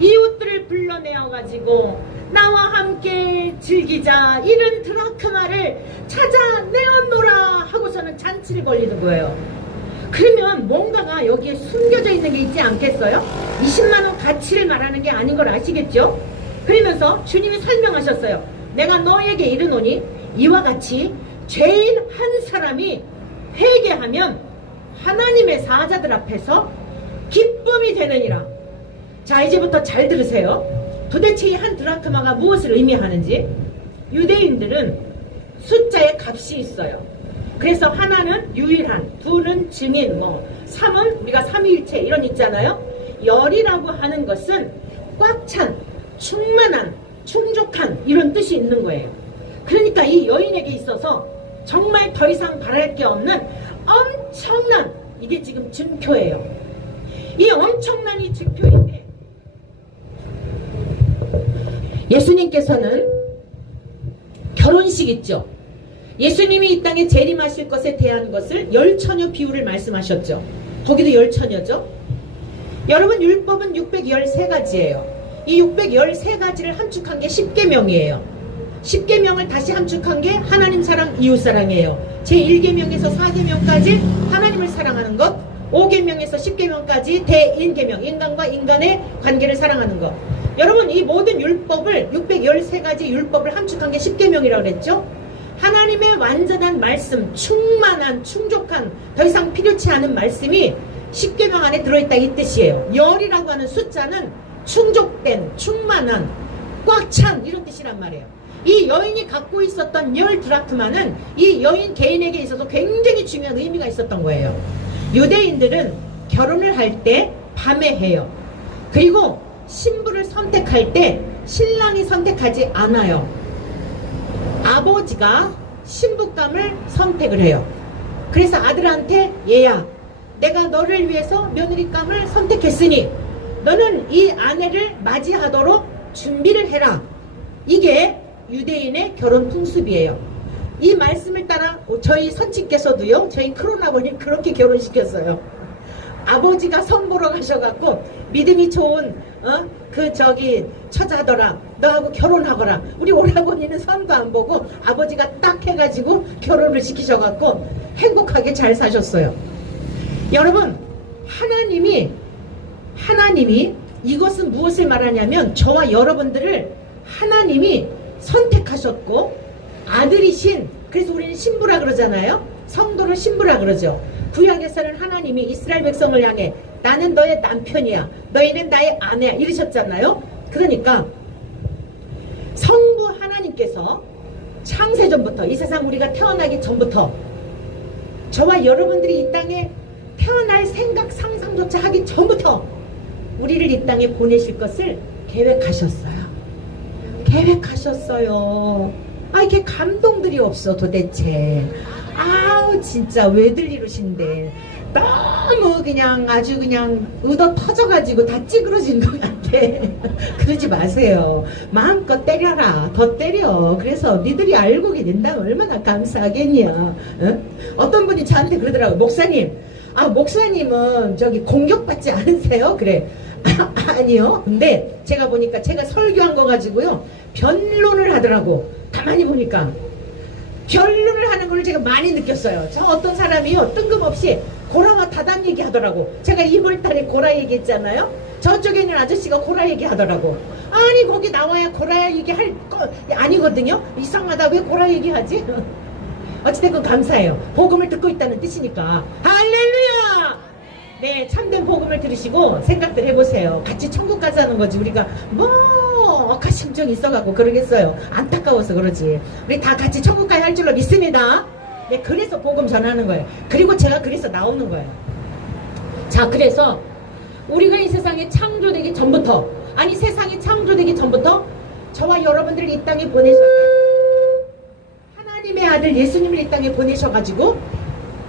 이웃들을 불러내어가지고 나와 함께 즐기자, 이런 드라크마를 찾아내었노라 하고서는 잔치를 벌이는 거예요. 그러면 뭔가가 여기에 숨겨져 있는 게 있지 않겠어요? 20만원 가치를 말하는 게 아닌 걸 아시겠죠? 그러면서 주님이 설명하셨어요. 내가 너에게 이르노니 이와 같이 죄인 한 사람이 회개하면 하나님의 사자들 앞에서 기쁨이 되느니라. 자, 이제부터 잘 들으세요. 도대체 이 한 드라크마가 무엇을 의미하는지. 유대인들은 숫자에 값이 있어요. 그래서 하나는 유일한, 둘은 증인, 3은 우리가 삼위일체 이런 있잖아요. 열이라고 하는 것은 꽉 찬, 충만한, 충족한 이런 뜻이 있는 거예요. 그러니까 이 여인에게 있어서 정말 더 이상 바랄 게 없는 엄청난, 이게 지금 증표예요. 이 엄청난 이 증표인데 예수님께서는 결혼식 있죠. 예수님이 이 땅에 재림하실 것에 대한 것을 열처녀 비유를 말씀하셨죠. 거기도 열처녀죠. 여러분, 율법은 613가지예요. 이 613가지를 함축한 게 10계명이에요. 10계명을 다시 함축한 게 하나님 사랑, 이웃 사랑이에요. 제1계명에서 4계명까지 하나님을 사랑하는 것, 5계명에서 10계명까지 대인계명, 인간과 인간의 관계를 사랑하는 것. 여러분, 이 모든 율법을 613가지 율법을 함축한 게 10계명이라고 그랬죠. 하나님의 완전한 말씀, 충만한, 충족한, 더 이상 필요치 않은 말씀이 10계명 안에 들어있다 이 뜻이에요. 열이라고 하는 숫자는 충족된, 충만한, 꽉 찬 이런 뜻이란 말이에요. 이 여인이 갖고 있었던 10 드라크마는 이 여인 개인에게 있어서 굉장히 중요한 의미가 있었던 거예요. 유대인들은 결혼을 할 때 밤에 해요. 그리고 신부를 선택할 때 신랑이 선택하지 않아요. 아버지가 신부감을 선택을 해요. 그래서 아들한테 얘야, 내가 너를 위해서 며느리감을 선택했으니 너는 이 아내를 맞이하도록 준비를 해라. 이게 유대인의 결혼 풍습이에요. 이 말씀을 따라 저희 선친께서도요, 저희 크로나버님 그렇게 결혼시켰어요. 아버지가 선 보러 가셔갖고 믿음이 좋은 처자더라, 너하고 결혼하거라. 우리 오라버니는 선도 안 보고 아버지가 딱 해가지고 결혼을 시키셔갖고 행복하게 잘 사셨어요. 여러분, 하나님이 이것은 무엇을 말하냐면 저와 여러분들을 하나님이 선택하셨고 아들이신, 그래서 우리는 신부라 그러잖아요. 성도를 신부라 그러죠. 구약에서는 하나님이 이스라엘 백성을 향해 나는 너의 남편이야, 너희는 나의 아내야 이러셨잖아요. 그러니까 성부 하나님께서 창세전부터, 이 세상 우리가 태어나기 전부터 저와 여러분들이 이 땅에 태어날 생각 상상조차 하기 전부터 우리를 이 땅에 보내실 것을 계획하셨어요. 이렇게 감동들이 없어 도대체. 아우 진짜 왜들 이러신데, 너무 그냥 아주 그냥 의도 터져가지고 다 찌그러진 것 같아. 그러지 마세요. 마음껏 때려라. 더 때려. 그래서 니들이 알고 계신다면 얼마나 감사하겠냐. 응? 어떤 분이 저한테 그러더라고요. 목사님은 저기 공격받지 않으세요? 그래. 아니요. 근데 제가 보니까 제가 설교한 거 가지고요 변론을 하더라고. 가만히 보니까 변론을 하는 걸 제가 많이 느꼈어요. 저 어떤 사람이요 뜬금없이 고라와 다단 얘기하더라고. 제가 2월달에 고라 얘기했잖아요. 저쪽에 있는 아저씨가 고라 얘기하더라고. 아니 거기 나와야 고라 얘기할 거 아니거든요. 이상하다, 왜 고라 얘기하지? 어찌됐건 감사해요. 복음을 듣고 있다는 뜻이니까. 할렐루야. 네, 참된 복음을 들으시고 생각들 해보세요. 같이 천국 가자는 거지. 우리가 억하 심정이 있어갖고 그러겠어요. 안타까워서 그러지. 우리 다 같이 천국 가야 할 줄로 믿습니다. 네, 그래서 복음 전하는 거예요. 그리고 제가 그래서 나오는 거예요. 자, 그래서 우리가 이 세상에 창조되기 전부터, 아니 세상이 창조되기 전부터 저와 여러분들을 이 땅에 하나님의 아들 예수님을 이 땅에 보내셔가지고,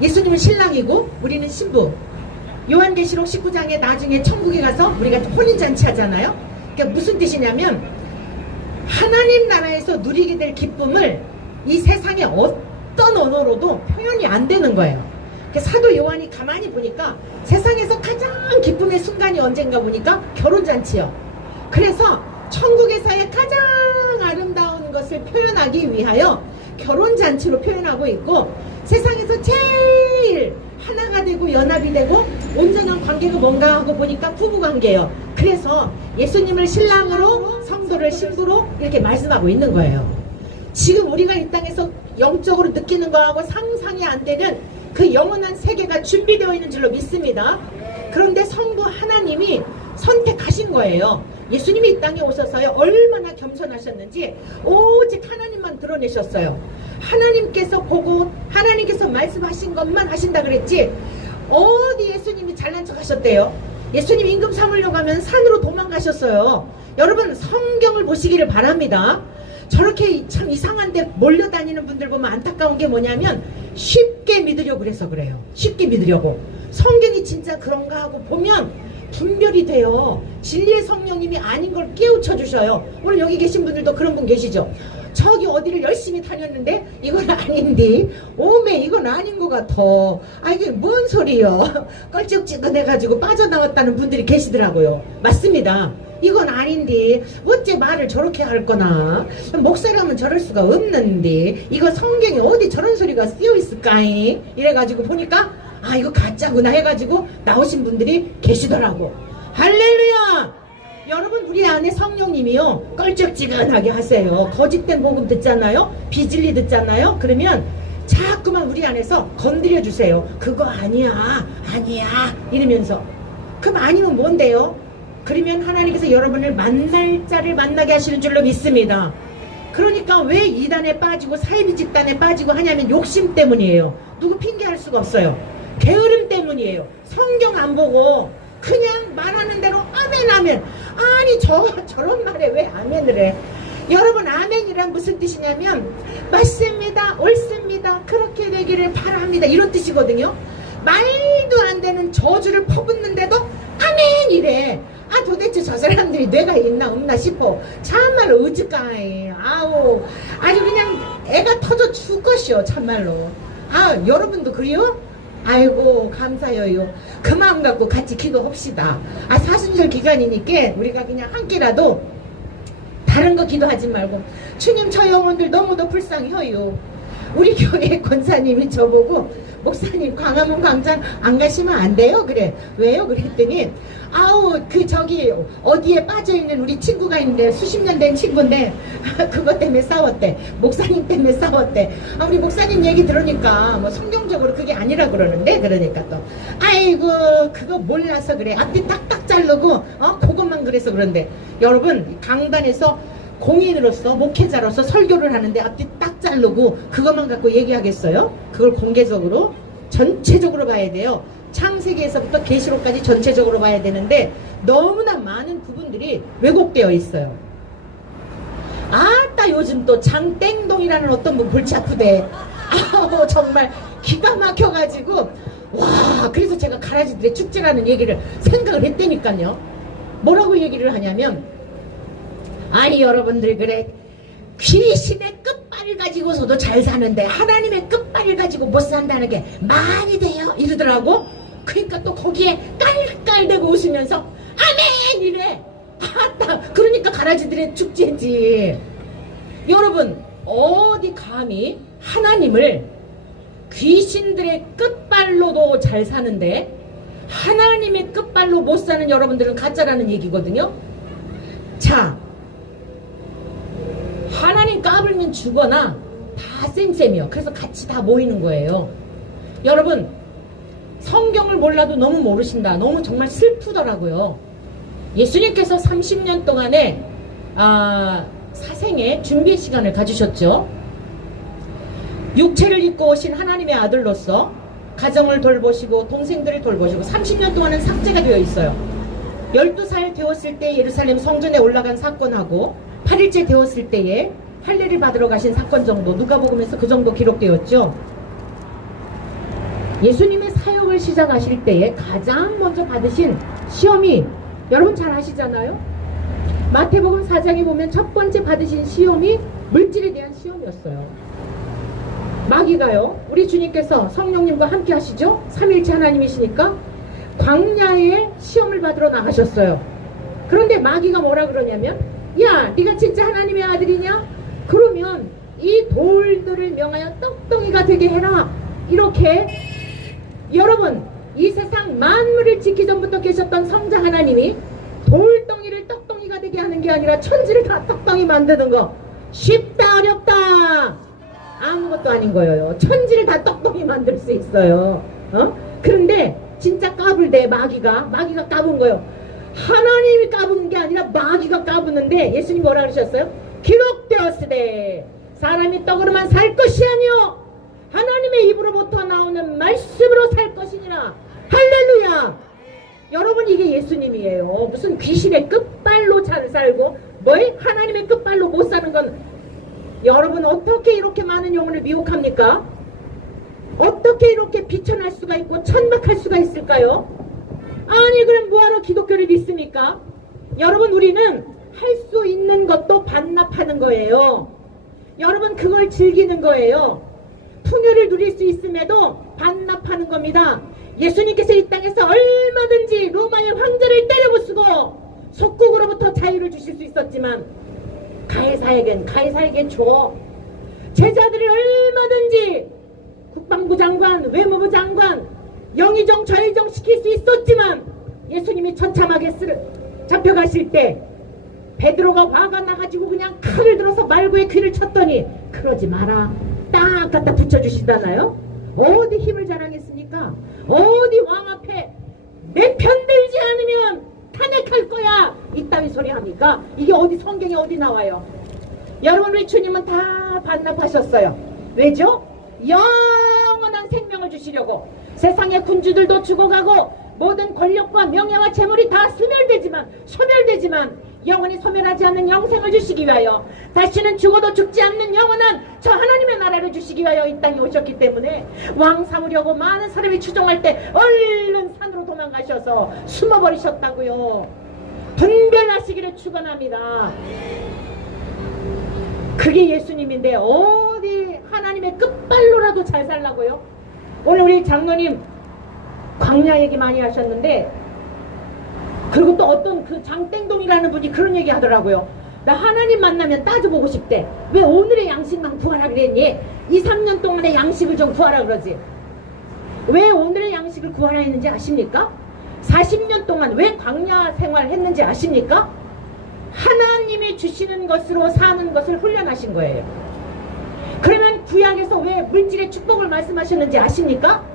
예수님은 신랑이고 우리는 신부. 요한계시록 19장에 나중에 천국에 가서 우리가 혼인잔치 하잖아요. 그게 무슨 뜻이냐면 하나님 나라에서 누리게 될 기쁨을 이 세상의 어떤 언어로도 표현이 안 되는 거예요. 사도 요한이 가만히 보니까 세상에서 가장 기쁨의 순간이 언젠가 보니까 결혼잔치요. 그래서 천국에서의 가장 아름다운 것을 표현하기 위하여 결혼잔치로 표현하고 있고, 세상에서 제일 하나가 되고 연합이 되고 온전한 관계가 뭔가 하고 보니까 부부관계예요. 그래서 예수님을 신랑으로 성도를 신부로 이렇게 말씀하고 있는 거예요. 지금 우리가 이 땅에서 영적으로 느끼는 거하고 상상이 안 되는 그 영원한 세계가 준비되어 있는 줄로 믿습니다. 그런데 성부 하나님이 선택하신 거예요. 예수님이 이 땅에 오셔서요 얼마나 겸손하셨는지 오직 하나님만 드러내셨어요. 하나님께서 보고 하나님께서 말씀하신 것만 하신다 그랬지, 어디 예수님이 잘난 척 하셨대요. 예수님 임금 삼으려고 하면 산으로 도망가셨어요. 여러분 성경을 보시기를 바랍니다. 저렇게 참 이상한데 몰려다니는 분들 보면 안타까운 게 뭐냐면 쉽게 믿으려고 그래서 그래요. 쉽게 믿으려고. 성경이 진짜 그런가 하고 보면 분별이 돼요. 진리의 성령님이 아닌 걸 깨우쳐 주셔요. 오늘 여기 계신 분들도 그런 분 계시죠. 저기 어디를 열심히 다녔는데 이건 아닌데, 오메 이건 아닌 것 같아. 아 이게 뭔 소리요. 껄쩍지근해가지고 빠져나왔다는 분들이 계시더라고요. 맞습니다. 이건 아닌데 어째 말을 저렇게 할 거나, 목사라면 저럴 수가 없는데 이거 성경에 어디 저런 소리가 쓰여 있을까이, 이래가지고 보니까 아 이거 가짜구나 해가지고 나오신 분들이 계시더라고. 할렐루야. 여러분 우리 안에 성령님이요 껄쩍지근하게 하세요. 거짓된 복음 듣잖아요, 비진리 듣잖아요. 그러면 자꾸만 우리 안에서 건드려 주세요. 그거 아니야 이러면서. 그럼 아니면 뭔데요? 그러면 하나님께서 여러분을 만날 자를 만나게 하시는 줄로 믿습니다. 그러니까 왜 이단에 빠지고 사이비 집단에 빠지고 하냐면 욕심 때문이에요. 누구 핑계할 수가 없어요. 게으름 때문이에요. 성경 안 보고 그냥 말하는 대로 아멘 아멘. 아니 저런 말에 왜 아멘을 해? 여러분, 아멘이란 무슨 뜻이냐면 맞습니다, 옳습니다, 그렇게 되기를 바랍니다, 이런 뜻이거든요. 말도 안 되는 저주를 퍼붓는데도 아멘이래. 아, 도대체 저 사람들이 뇌가 있나 없나 싶어. 참말로 어찌까이. 아우, 아주 그냥 애가 터져 죽겠쇼, 참말로. 아, 여러분도 그래요? 아이고, 감사해요. 그 마음 갖고 같이 기도합시다. 아, 사순절 기간이니까 우리가 그냥 한 끼라도 다른 거 기도하지 말고, 주님 저 영혼들 너무도 불쌍해요. 우리 교회 권사님이 저보고, 목사님 광화문 광장 안 가시면 안 돼요? 그래. 왜요? 그랬더니 아우, 그 저기 어디에 빠져있는 우리 친구가 있는데, 수십 년 된 친구인데 그것 때문에 싸웠대. 목사님 때문에 싸웠대. 아, 우리 목사님 얘기 들으니까 뭐 성경적으로 그게 아니라 그러는데, 그러니까 또 아이고 그거 몰라서 그래. 앞뒤 딱딱 자르고 그것만 그래서 그런데, 여러분 강단에서 공인으로서 목회자로서 설교를 하는데 앞뒤 딱 자르고 그것만 갖고 얘기하겠어요? 그걸 공개적으로 전체적으로 봐야 돼요. 창세기에서부터 계시록까지 전체적으로 봐야 되는데 너무나 많은 부분들이 왜곡되어 있어요. 아따, 요즘 또 장땡동이라는 어떤 분 골치 아프대. 아우, 정말 기가 막혀가지고, 와, 그래서 제가 가라지들의 축제라는 얘기를 생각을 했다니까요. 뭐라고 얘기를 하냐면, 아니 여러분들, 그래 귀신의 끝발을 가지고서도 잘 사는데 하나님의 끝발을 가지고 못 산다는 게 말이 돼요? 이러더라고. 그러니까 또 거기에 깔깔대고 웃으면서 아멘 이래. 아따, 그러니까 가라지들의 축제지. 여러분, 어디 감히 하나님을 귀신들의 끝발로도 잘 사는데 하나님의 끝발로 못 사는 여러분들은 가짜라는 얘기거든요. 자, 하나님 까불면 죽거나 다 쌤쌤이요. 그래서 같이 다 모이는 거예요. 여러분, 성경을 몰라도 너무 모르신다. 너무 정말 슬프더라고요. 예수님께서 30년 동안의 사생의 준비 시간을 가지셨죠. 육체를 입고 오신 하나님의 아들로서 가정을 돌보시고 동생들을 돌보시고 30년 동안은 삭제가 되어 있어요. 12살 되었을 때 예루살렘 성전에 올라간 사건하고 8일째 되었을 때에 할례를 받으러 가신 사건 정도, 누가복음에서 그 정도 기록되었죠. 예수님의 사역을 시작하실 때에 가장 먼저 받으신 시험이, 여러분 잘 아시잖아요. 마태복음 4장에 보면 첫 번째 받으신 시험이 물질에 대한 시험이었어요. 마귀가요, 우리 주님께서 성령님과 함께 하시죠. 삼일체 하나님이시니까 광야에 시험을 받으러 나가셨어요. 그런데 마귀가 뭐라 그러냐면, 야, 네가 진짜 하나님의 아들이냐? 그러면 이 돌들을 명하여 떡덩이가 되게 해라. 이렇게, 여러분, 이 세상 만물을 짓기 전부터 계셨던 성자 하나님이 돌덩이를 떡덩이가 되게 하는 게 아니라 천지를 다 떡덩이 만드는 거 쉽다 어렵다? 아무것도 아닌 거예요. 천지를 다 떡덩이 만들 수 있어요. 그런데 진짜 까불대. 마귀가 까분 거예요. 하나님이 까부는 게 아니라 마귀가 까부는데, 예수님 뭐라 그러셨어요? 기록되었으되 사람이 떡으로만 살 것이 아니요 하나님의 입으로부터 나오는 말씀으로 살 것이니라. 할렐루야. 여러분, 이게 예수님이에요. 무슨 귀신의 끝발로 잘 살고 뭘 하나님의 끝발로 못 사는 건, 여러분 어떻게 이렇게 많은 영혼을 미혹합니까? 어떻게 이렇게 비천할 수가 있고 천박할 수가 있을까요? 아니, 그럼 뭐하러 기독교를 믿습니까? 여러분, 우리는 할 수 있는 것도 반납하는 거예요. 여러분, 그걸 즐기는 거예요. 풍요를 누릴 수 있음에도 반납하는 겁니다. 예수님께서 이 땅에서 얼마든지 로마의 황제를 때려부수고 속국으로부터 자유를 주실 수 있었지만 가이사에겐 줘. 제자들이 얼마든지 국방부 장관, 외무부 장관, 영의정, 좌의정 시킬 수 있었지만 예수님이 처참하게 잡혀가실 때 베드로가 화가 나가지고 그냥 칼을 들어서 말구의 귀를 쳤더니 그러지 마라. 딱 갖다 붙여주시잖아요. 어디 힘을 자랑했습니까? 어디 왕 앞에 내 편 들지 않으면 탄핵할 거야, 이따위 소리 합니까? 이게 어디 성경에 어디 나와요? 여러분, 우리 주님은 다 반납하셨어요. 왜죠? 영원한 생명을 주시려고 세상의 군주들도 죽어가고 모든 권력과 명예와 재물이 다 소멸되지만 영원히 소멸하지 않는 영생을 주시기 위하여 다시는 죽어도 죽지 않는 영원한 저 하나님의 나라를 주시기 위하여 이 땅에 오셨기 때문에 왕 삼으려고 많은 사람이 추종할 때 얼른 산으로 도망가셔서 숨어버리셨다고요. 분별하시기를 축원합니다. 그게 예수님인데 어디 하나님의 끝발로라도 잘 살라고요? 오늘 우리 장로님 광야 얘기 많이 하셨는데, 그리고 또 어떤 그 장땡동이라는 분이 그런 얘기 하더라고요. 나 하나님 만나면 따져보고 싶대. 왜 오늘의 양식만 구하라 그랬니? 2, 3년 동안의 양식을 좀 구하라 그러지. 왜 오늘의 양식을 구하라 했는지 아십니까? 40년 동안 왜 광야 생활 했는지 아십니까? 하나님이 주시는 것으로 사는 것을 훈련하신 거예요. 그러면 구약에서 왜 물질의 축복을 말씀하셨는지 아십니까?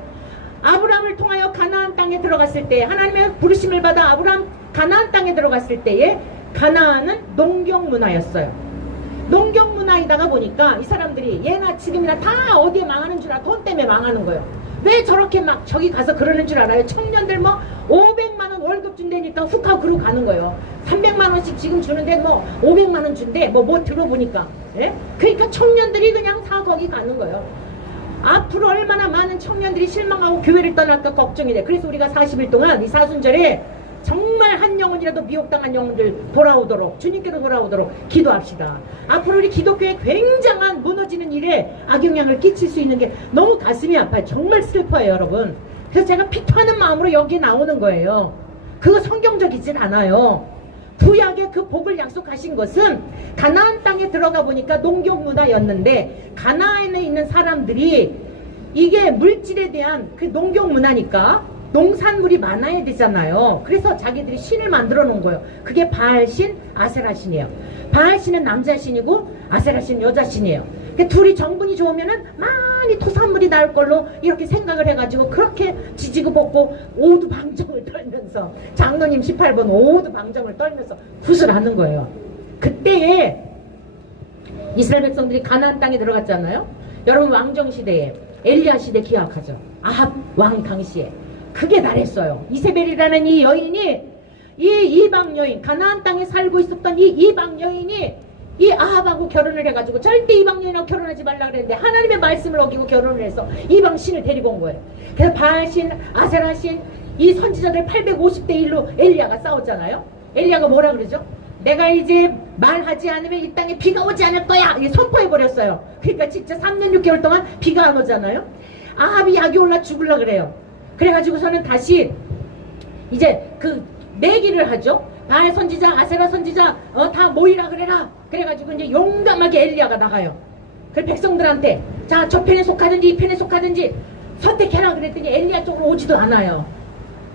아브라함을 통하여 가나안 땅에 들어갔을 때, 하나님의 부르심을 받아 아브라함 가나안 땅에 들어갔을 때에 가나안은 농경 문화였어요. 농경 문화이다가 보니까 이 사람들이 예나 지금이나 다 어디에 망하는 줄 알아? 돈 때문에 망하는 거예요. 왜 저렇게 막 저기 가서 그러는 줄 알아요? 청년들 뭐 500만원 월급 준다니까 훅 하고 그러고 가는 거예요. 300만원씩 지금 주는데 뭐 500만원 준대. 뭐 들어보니까. 예? 그러니까 청년들이 그냥 다 거기 가는 거예요. 앞으로 얼마나 많은 청년들이 실망하고 교회를 떠날까 걱정이 돼. 그래서 우리가 40일 동안 이 사순절에 정말 한 영혼이라도 미혹당한 영혼들 돌아오도록, 주님께로 돌아오도록 기도합시다. 앞으로 우리 기독교에 굉장한 무너지는 일에 악영향을 끼칠 수 있는 게 너무 가슴이 아파요. 정말 슬퍼요, 여러분. 그래서 제가 피토하는 마음으로 여기 나오는 거예요. 그거 성경적이진 않아요. 구약의 그 복을 약속하신 것은 가나안 땅에 들어가 보니까 농경 문화였는데, 가나안에 있는 사람들이 이게 물질에 대한 그 농경 문화니까 농산물이 많아야 되잖아요. 그래서 자기들이 신을 만들어 놓은 거예요. 그게 바알신, 아세라신이에요. 바알신은 남자신이고 아세라신은 여자신이에요. 그러니까 둘이 정분이 좋으면은 많이 토산물이 나올 걸로 이렇게 생각을 해가지고 그렇게 지지고 볶고 오두방정을 떨면서, 장로님 18번 오두방정을 떨면서 굿을 하는 거예요. 그때에 이스라엘 백성들이 가나안 땅에 들어갔잖아요. 여러분, 왕정시대에 엘리야 시대 기억하죠? 아합 왕 당시에 그게 나랬어요. 이세벨이라는 이 여인이, 이 이방 여인, 가나안 땅에 살고 있었던 이 이방 여인이 이 아합하고 결혼을 해가지고 절대 이방 여인하고 결혼하지 말라 그랬는데 하나님의 말씀을 어기고 결혼을 해서 이방 신을 데리고 온 거예요. 그래서 바알신, 아세라신, 이 선지자들 850대 1로 엘리야가 싸웠잖아요. 엘리야가 뭐라 그러죠? 내가 이제 말하지 않으면 이 땅에 비가 오지 않을 거야, 이게 선포해버렸어요. 그러니까 진짜 3년 6개월 동안 비가 안 오잖아요. 아합이 약이 올라 죽으려 그래요. 그래가지고서는 다시 이제 그 내기를 하죠. 바알 선지자, 아세라 선지자 다 모이라 그래라. 그래가지고 이제 용감하게 엘리야가 나가요. 그 백성들한테 자, 저 편에 속하든지 이 편에 속하든지 선택해라 그랬더니 엘리야 쪽으로 오지도 않아요.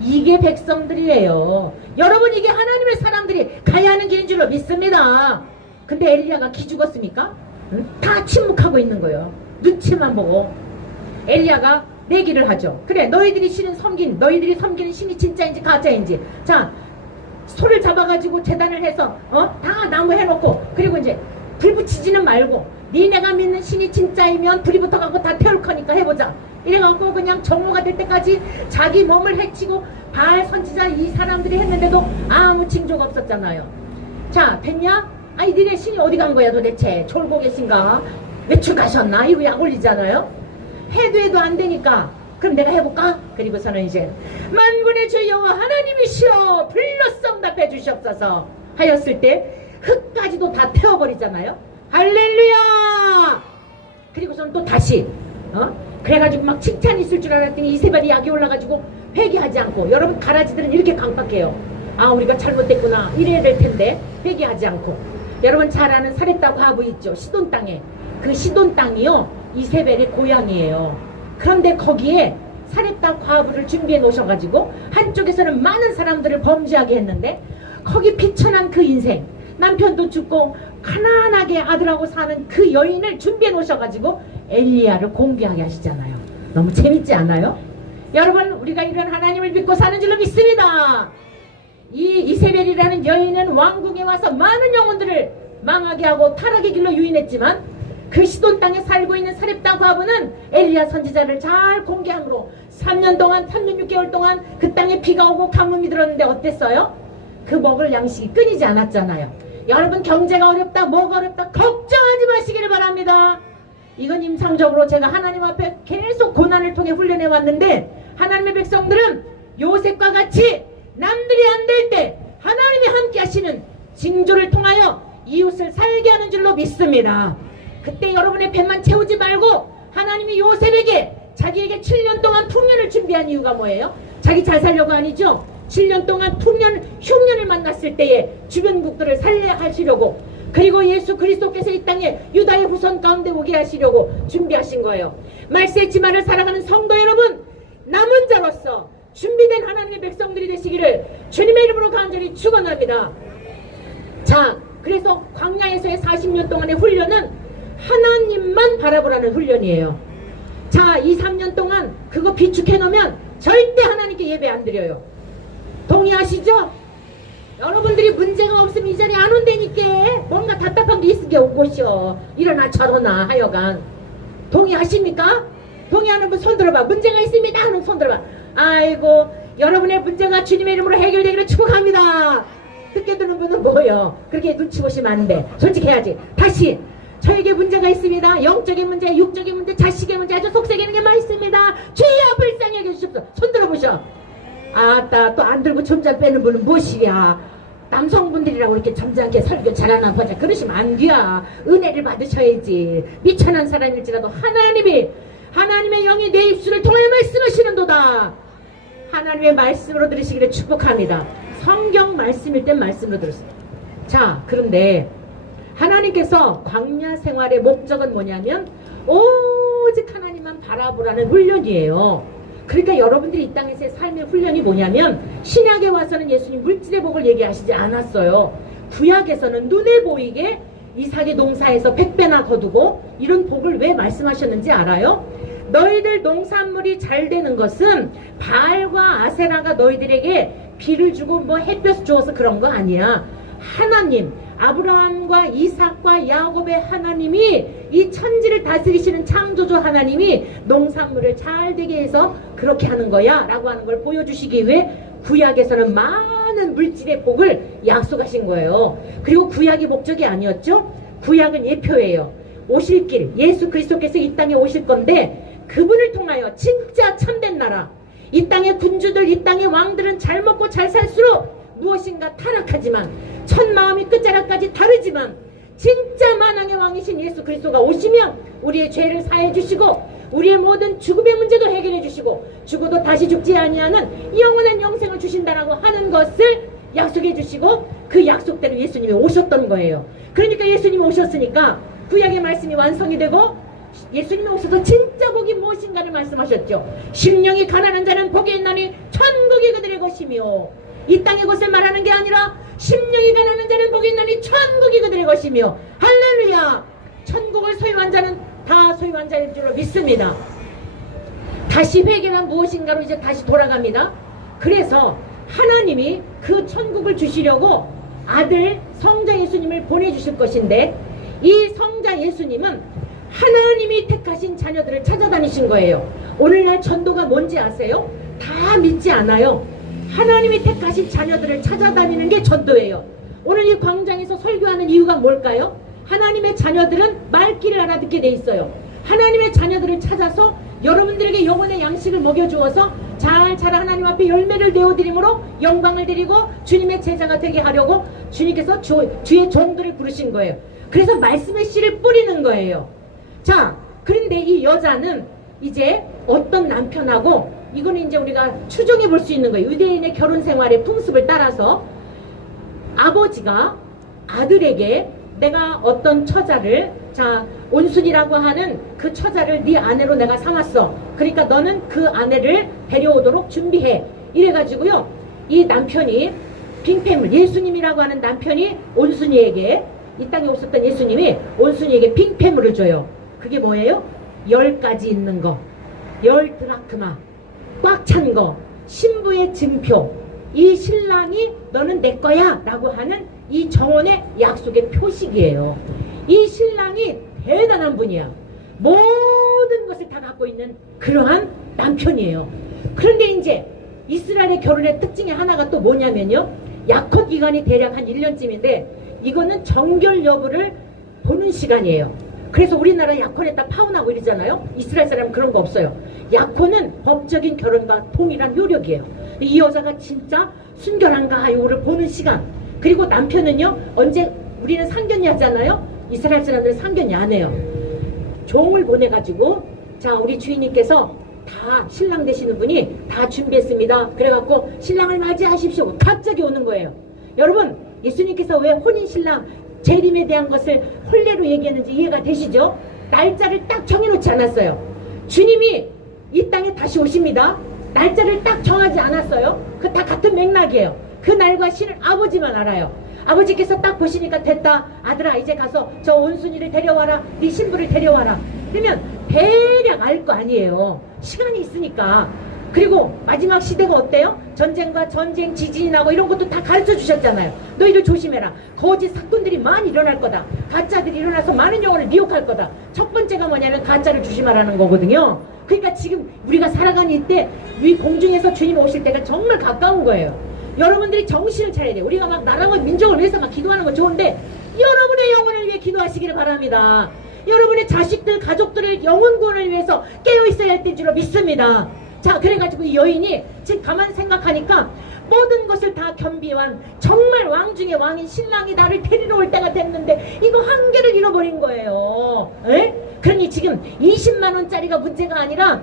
이게 백성들이에요. 여러분, 이게 하나님의 사람들이 가야 하는 길인 줄로 믿습니다. 근데 엘리야가 기죽었습니까? 응? 다 침묵하고 있는 거예요. 눈치만 보고. 엘리야가 내기를 하죠. 그래, 너희들이 섬기는 신이 진짜인지 가짜인지, 자, 소를 잡아가지고 제단을 해서 다 나무 해놓고, 그리고 이제 불 붙이지는 말고 니네가 믿는 신이 진짜이면 불이 붙어가고 다 태울 거니까 해보자. 이래갖고 그냥 정오가 될 때까지 자기 몸을 해치고 바알 선지자 이 사람들이 했는데도 아무 징조가 없었잖아요. 자, 됐냐? 아니, 니네 신이 어디 간 거야 도대체? 졸고 계신가? 외출 가셨나? 이거 약 올리잖아요. 해도 안 되니까 그럼 내가 해볼까? 그리고서는 이제 만군의 주 여호와 하나님이시여 불러 응답해 주시옵소서 하였을 때 흙까지도 다 태워버리잖아요. 할렐루야! 그리고서는 또 다시 그래가지고 막 칭찬이 있을 줄 알았더니 이세벨이 약이 올라가지고 회개하지 않고, 여러분 가라지들은 이렇게 강박해요. 아, 우리가 잘못됐구나 이래야 될 텐데 회개하지 않고. 여러분 잘 아는 사렙다 과부 있죠? 시돈 땅에. 그 시돈 땅이요 이세벨의 고향이에요. 그런데 거기에 사렙다 과부를 준비해 놓으셔가지고 한쪽에서는 많은 사람들을 범죄하게 했는데, 거기 비천한 그 인생, 남편도 죽고 가난하게 아들하고 사는 그 여인을 준비해 놓으셔가지고 엘리야를 공개하게 하시잖아요. 너무 재밌지 않아요? 여러분, 우리가 이런 하나님을 믿고 사는 줄로 믿습니다. 이 이세벨이라는 여인은 왕궁에 와서 많은 영혼들을 망하게 하고 타락의 길로 유인했지만, 그 시돈 땅에 살고 있는 사렙다 과부는 엘리야 선지자를 잘 공개함으로 3년 동안 3년 6개월 동안 그 땅에 비가 오고 가뭄이 들었는데 어땠어요? 그 먹을 양식이 끊이지 않았잖아요. 여러분 경제가 어렵다 뭐가 어렵다 걱정하지 마시기를 바랍니다. 이건 임상적으로 제가 하나님 앞에 계속 고난을 통해 훈련해 왔는데 하나님의 백성들은 요셉과 같이 남들이 안 될 때 하나님이 함께 하시는 징조를 통하여 이웃을 살게 하는 줄로 믿습니다. 그때 여러분의 배만 채우지 말고 하나님이 요셉에게 자기에게 7년 동안 풍년을 준비한 이유가 뭐예요? 자기 잘 살려고 아니죠? 7년 동안 흉년을 만났을 때에 주변국들을 살려 하시려고 그리고 예수 그리스도께서 이 땅에 유다의 후손 가운데 오게 하시려고 준비하신 거예요. 말세의 지마를 살아가는 성도 여러분 남은 자로서 준비된 하나님의 백성들이 되시기를 주님의 이름으로 간절히 축원합니다. 자, 그래서 광야에서의 40년 동안의 훈련은 하나님만 바라보라는 훈련이에요. 자, 이 3년 동안 그거 비축해 놓으면 절대 하나님께 예배 안 드려요. 동의하시죠? 여러분들이 문제가 없으면 이 자리에 안 온다니까. 뭔가 답답한 게 있으게 온 곳이요. 이러나 저러나 하여간. 동의하십니까? 동의하는 분 손 들어봐. 문제가 있습니다 하는 손 들어봐. 아이고 여러분의 문제가 주님의 이름으로 해결되기를 축복합니다. 듣게 듣는 분은 뭐예요? 그렇게 눈치 보시면 안 돼. 솔직해야지. 다시 저에게 문제가 있습니다. 영적인 문제, 육적인 문제, 자식의 문제, 아주 속삭이는 게 많습니다. 주여 불쌍히 여겨주십시오. 손 들어보셔. 아따 또 안 들고 점잖 빼는 분은 무엇이야? 남성분들이라고 이렇게 점잖게 설교 잘하나 보자. 그러시면 안 돼요. 은혜를 받으셔야지. 미천한 사람일지라도 하나님의 영이 내 입술을 통해 말씀하시는도다. 하나님의 말씀으로 들으시기를 축복합니다. 성경 말씀일 땐 말씀으로 들으세요. 자, 그런데 하나님께서 광야 생활의 목적은 뭐냐면 오직 하나님만 바라보라는 훈련이에요. 그러니까 여러분들이 이 땅에서의 삶의 훈련이 뭐냐면 신약에 와서는 예수님 물질의 복을 얘기하시지 않았어요. 구약에서는 눈에 보이게 이삭의 농사에서 100배나 거두고 이런 복을 왜 말씀하셨는지 알아요? 너희들 농산물이 잘 되는 것은 바알과 아세라가 너희들에게 비를 주고 뭐 햇볕을 주어서 그런 거 아니야. 하나님, 아브라함과 이삭과 야곱의 하나님이 이 천지를 다스리시는 창조주 하나님이 농산물을 잘 되게 해서 그렇게 하는 거야 라고 하는 걸 보여주시기 위해 구약에서는 많은 물질의 복을 약속하신 거예요. 그리고 구약이 목적이 아니었죠. 구약은 예표예요. 오실 길 예수 그리스도께서 이 땅에 오실 건데 그분을 통하여 진짜 참된 나라, 이 땅의 군주들, 이 땅의 왕들은 잘 먹고 잘 살수록 무엇인가 타락하지만 첫 마음이 끝자락까지 다르지만 진짜 만왕의 왕이신 예수 그리스도가 오시면 우리의 죄를 사해 주시고 우리의 모든 죽음의 문제도 해결해 주시고 죽어도 다시 죽지 아니하는 영원한 영생을 주신다라고 하는 것을 약속해 주시고 그 약속대로 예수님이 오셨던 거예요. 그러니까 예수님이 오셨으니까 구약의 말씀이 완성이 되고 예수님이 오셔서 진짜 복이 무엇인가를 말씀하셨죠. 심령이 가난한 자는 복이 있나니 천국이 그들의 것이며, 이 땅의 것을 말하는 게 아니라 심령이 가난한 자는 복이 있나니 천국이 그들의 것이며, 할렐루야. 천국을 소유한 자는 다 소유한 자일 줄로 믿습니다. 다시 회개는 무엇인가로 이제 다시 돌아갑니다. 그래서 하나님이 그 천국을 주시려고 아들 성자 예수님을 보내주실 것인데, 이 성자 예수님은 하나님이 택하신 자녀들을 찾아다니신 거예요. 오늘날 전도가 뭔지 아세요? 다 믿지 않아요. 하나님이 택하신 자녀들을 찾아다니는 게 전도예요. 오늘 이 광장에서 설교하는 이유가 뭘까요? 하나님의 자녀들은 말귀를 알아듣게 돼 있어요. 하나님의 자녀들을 찾아서 여러분들에게 영혼의 양식을 먹여주어서 잘 자라 하나님 앞에 열매를 내어드림으로 영광을 드리고 주님의 제자가 되게 하려고 주님께서 주의 종들을 부르신 거예요. 그래서 말씀의 씨를 뿌리는 거예요. 자, 그런데 이 여자는 이제 어떤 남편하고, 이거는 이제 우리가 추정해 볼 수 있는 거예요. 유대인의 결혼 생활의 풍습을 따라서 아버지가 아들에게 내가 어떤 처자를, 자, 온순이라고 하는 그 처자를 네 아내로 내가 삼았어. 그러니까 너는 그 아내를 데려오도록 준비해. 이래가지고요, 이 남편이 빙패물, 예수님이라고 하는 남편이 온순이에게, 이 땅에 오셨던 예수님이 온순이에게 빙패물을 줘요. 그게 뭐예요? 10가지 있는 거, 10드라크마, 꽉 찬 거, 신부의 증표, 이 신랑이 너는 내 거야 라고 하는 이 정원의 약속의 표식이에요. 이 신랑이 대단한 분이야. 모든 것을 다 갖고 있는 그러한 남편이에요. 그런데 이제 이스라엘의 결혼의 특징이 하나가 또 뭐냐면요, 약혼 기간이 대략 한 1년쯤인데 이거는 정결 여부를 보는 시간이에요. 그래서 우리나라 약혼에 딱 파혼하고 이러잖아요. 이스라엘 사람은 그런 거 없어요. 약혼은 법적인 결혼과 동일한 효력이에요. 이 여자가 진짜 순결한가 이거를 보는 시간. 그리고 남편은요, 언제 우리는 상견례 하잖아요. 이스라엘 사람들은 상견례 안 해요. 종을 보내가지고, 자, 우리 주인님께서 다 신랑 되시는 분이 다 준비했습니다. 그래갖고 신랑을 맞이하십시오. 갑자기 오는 거예요. 여러분, 예수님께서 왜 혼인신랑 재림에 대한 것을 혼례로 얘기했는지 이해가 되시죠? 날짜를 딱 정해놓지 않았어요. 주님이 이 땅에 다시 오십니다. 날짜를 딱 정하지 않았어요. 그 다 같은 맥락이에요. 그 날과 시를 아버지만 알아요. 아버지께서 딱 보시니까 됐다. 아들아, 이제 가서 저 온순이를 데려와라. 네 신부를 데려와라. 그러면 대략 알 거 아니에요. 시간이 있으니까. 그리고 마지막 시대가 어때요? 전쟁과 전쟁, 지진이 나고 이런 것도 다 가르쳐 주셨잖아요. 너희들 조심해라. 거짓 사건들이 많이 일어날 거다. 가짜들이 일어나서 많은 영혼을 미혹할 거다. 첫 번째가 뭐냐면 가짜를 조심하라는 거거든요. 그러니까 지금 우리가 살아가는 이때 위 공중에서 주님 오실 때가 정말 가까운 거예요. 여러분들이 정신을 차려야 돼요. 우리가 막 나라와 민족을 위해서 막 기도하는 건 좋은데 여러분의 영혼을 위해 기도하시기를 바랍니다. 여러분의 자식들, 가족들의 영혼 구원을 위해서 깨어 있어야 할 때인 줄 믿습니다. 자, 그래가지고 이 여인이 지금 가만히 생각하니까 모든 것을 다 겸비한 정말 왕 중의 왕인 신랑이 나를 데리러 올 때가 됐는데 이거 한 개를 잃어버린 거예요. 에? 그러니 지금 20만 원짜리가 문제가 아니라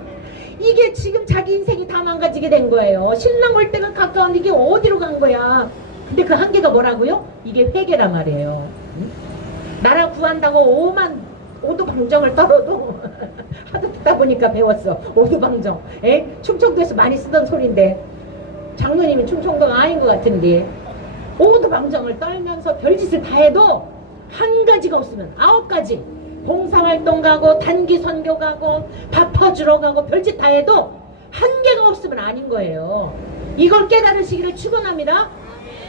이게 지금 자기 인생이 다 망가지게 된 거예요. 신랑 올 때가 가까운데 이게 어디로 간 거야. 근데 그 한계가 뭐라고요? 이게 회개란 말이에요. 응? 나라 구한다고 오두방정을 떨어도 하도 듣다 보니까 배웠어. 오두방정. 충청도에서 많이 쓰던 소리인데 장로님이 충청도가 아닌 것 같은데 오두방정을 떨면서 별짓을 다 해도 한 가지가 없으면 9가지 봉사활동 가고 단기 선교 가고 밥 퍼주러 가고 별짓 다 해도 한 개가 없으면 아닌 거예요. 이걸 깨달으시기를 축원합니다.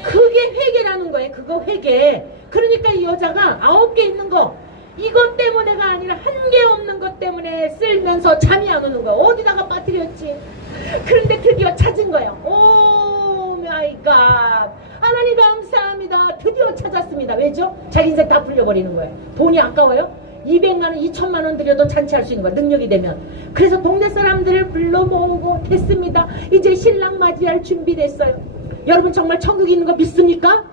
그게 회개라는 거예요. 그거 회개. 그러니까 이 여자가 9개 있는 거 이것 때문에가 아니라 한 개 없는 것 때문에 쓸면서 잠이 안 오는 거야. 어디다가 빠뜨렸지? 그런데 드디어 찾은 거예요. 오 마이 갓. 하나님 감사합니다. 드디어 찾았습니다. 왜죠? 자기 인생 다 풀려버리는 거예요. 돈이 아까워요? 200만 원, 2천만 원 들여도 잔치할 수 있는 거야. 능력이 되면. 그래서 동네 사람들을 불러 모으고 됐습니다. 이제 신랑 맞이할 준비됐어요. 여러분 정말 천국이 있는 거 믿습니까?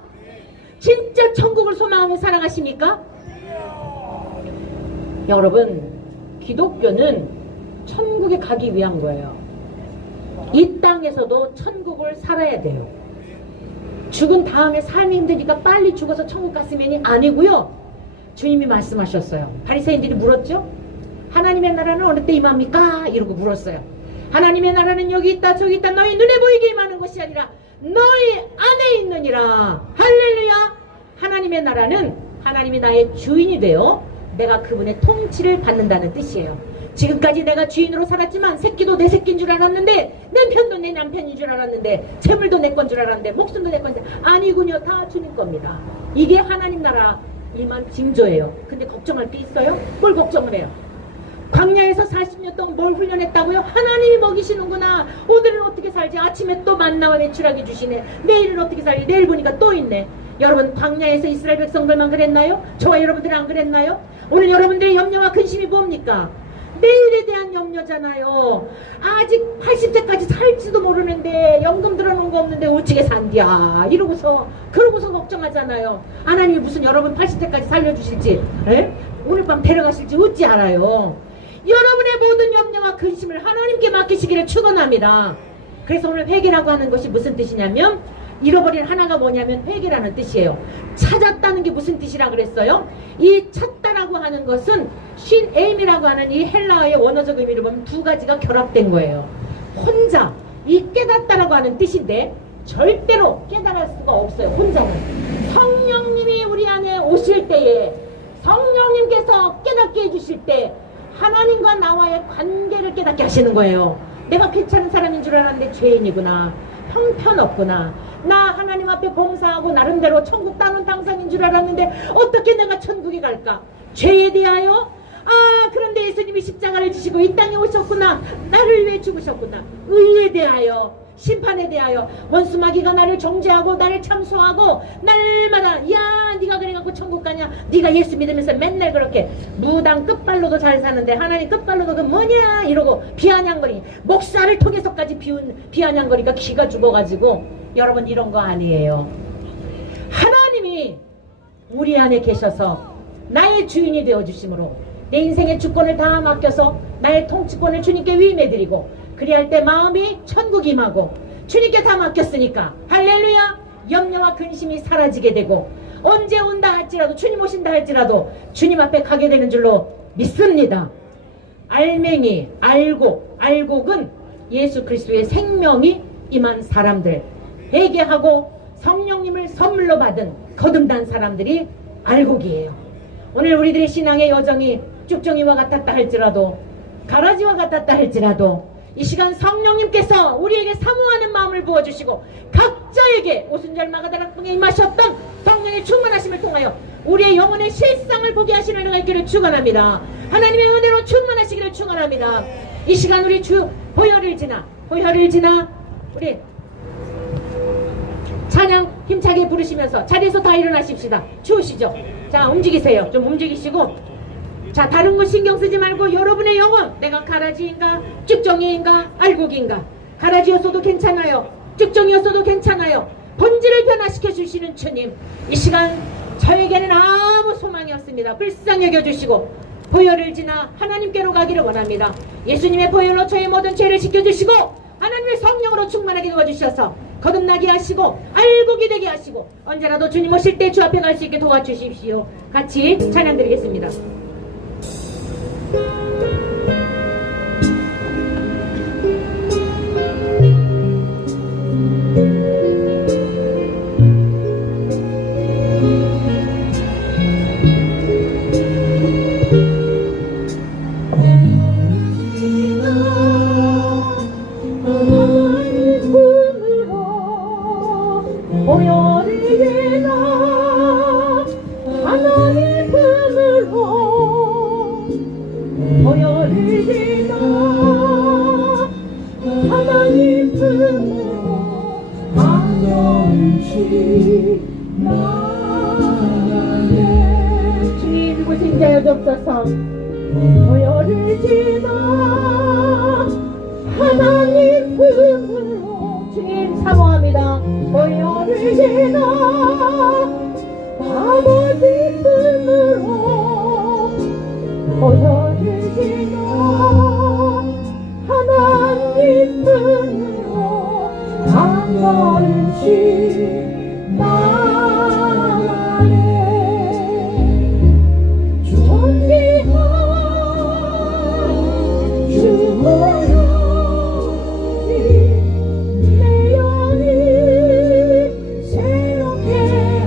진짜 천국을 소망하고 살아가십니까? 여러분, 기독교는 천국에 가기 위한 거예요. 이 땅에서도 천국을 살아야 돼요. 죽은 다음에 삶이 힘드니까 빨리 죽어서 천국 갔으면이 아니고요. 주님이 말씀하셨어요. 바리새인들이 물었죠. 하나님의 나라는 어느 때 임합니까? 이러고 물었어요. 하나님의 나라는 여기 있다 저기 있다 너희 눈에 보이게 임하는 것이 아니라 너희 안에 있느니라. 할렐루야. 하나님의 나라는 하나님이 나의 주인이 되어 내가 그분의 통치를 받는다는 뜻이에요. 지금까지 내가 주인으로 살았지만 새끼도 내 새끼인 줄 알았는데 남편도 내 남편인 줄 알았는데 재물도 내 건 줄 알았는데 목숨도 내 건데 아니군요. 다 주님 겁니다. 이게 하나님 나라 임한 징조예요. 근데 걱정할 게 있어요? 뭘 걱정을 해요? 광야에서 40년 동안 뭘 훈련했다고요? 하나님이 먹이시는구나. 오늘은 어떻게 살지? 아침에 또 만나와 매출하게 주시네. 내일은 어떻게 살지? 내일 보니까 또 있네. 여러분 광야에서 이스라엘 백성들만 그랬나요? 저와 여러분들은 안 그랬나요? 오늘 여러분들의 염려와 근심이 뭡니까? 내일에 대한 염려잖아요. 아직 80세까지 살지도 모르는데 연금 들어놓은 거 없는데 어찌게 산디야 그러고서 걱정하잖아요. 하나님이 무슨 여러분 80세까지 살려주실지 오늘 밤 데려가실지 어찌 알아요. 여러분의 모든 염려와 근심을 하나님께 맡기시기를 축원합니다. 그래서 오늘 회개라고 하는 것이 무슨 뜻이냐면 잃어버린 하나가 뭐냐면 회개라는 뜻이에요. 찾았다는 게 무슨 뜻이라 그랬어요? 이 찾다라고 하는 것은 쉰에임이라고 하는 이 헬라어의 원어적 의미를 보면 두 가지가 결합된 거예요. 혼자 이 깨닫다라고 하는 뜻인데 절대로 깨달을 수가 없어요. 혼자는. 성령님이 우리 안에 오실 때에 성령님께서 깨닫게 해주실 때 하나님과 나와의 관계를 깨닫게 하시는 거예요. 내가 괜찮은 사람인 줄 알았는데 죄인이구나. 형편없구나. 나 하나님 앞에 봉사하고 나름대로 천국 따는 당상인 줄 알았는데 어떻게 내가 천국에 갈까? 죄에 대하여 그런데 예수님이 십자가를 지시고 이 땅에 오셨구나. 나를 위해 죽으셨구나. 의에 대하여, 심판에 대하여 원수마귀가 나를 정죄하고 나를 참소하고 날마다 야 네가 그래갖고 천국 가냐, 네가 예수 믿으면서 맨날 그렇게 무당 끝발로도 잘 사는데 하나님 끝발로도 그 뭐냐 이러고 비아냥거리, 목사를 통해서까지 비아냥거리니까 기가 죽어가지고. 여러분, 이런 거 아니에요. 하나님이 우리 안에 계셔서 나의 주인이 되어주심으로 내 인생의 주권을 다 맡겨서 나의 통치권을 주님께 위임해드리고, 그리할 때 마음이 천국이 임하고 주님께 다 맡겼으니까 할렐루야, 염려와 근심이 사라지게 되고 언제 온다 할지라도, 주님 오신다 할지라도 주님 앞에 가게 되는 줄로 믿습니다. 알맹이, 알곡은 예수 그리스도의 생명이 임한 사람들, 회개하고 성령님을 선물로 받은 거듭난 사람들이 알곡이에요. 오늘 우리들의 신앙의 여정이 쭉정이와 같았다 할지라도, 가라지와 같았다 할지라도 이 시간 성령님께서 우리에게 사모하는 마음을 부어주시고 각자에게 오순절 마가다락방에 임하셨던 성령의 충만하심을 통하여 우리의 영혼의 실상을 보게 하시는 은혜가 있기를 축원합니다. 하나님의 은혜로 충만하시기를 축원합니다. 이 시간 우리 주 보혈을 지나 우리 찬양 힘차게 부르시면서 자리에서 다 일어나십시다. 추우시죠? 자, 움직이세요. 좀 움직이시고, 자, 다른 거 신경 쓰지 말고 여러분의 영혼, 내가 가라지인가 쭉정이인가 알곡인가, 가라지였어도 괜찮아요, 쭉정이였어도 괜찮아요. 본질을 변화시켜 주시는 주님, 이 시간 저에게는 아무 소망이 없습니다. 불쌍히 여겨주시고 보혈을 지나 하나님께로 가기를 원합니다. 예수님의 보혈로 저의 모든 죄를 씻겨주시고 하나님의 성령으로 충만하게 도와주셔서 거듭나게 하시고 알곡이 되게 하시고 언제라도 주님 오실 때 주 앞에 갈 수 있게 도와주십시오. 같이 찬양 드리겠습니다. 주님 고생자여 주옵소서. 보혈을 지나 하나님 품으로 주님 사모합니다. 보혈을 지나 아버지 품으로, 보혈을 지나 하나님 품으로 한 걸음씩 나가네. 존귀한 주 보혈이 내 영이 새롭게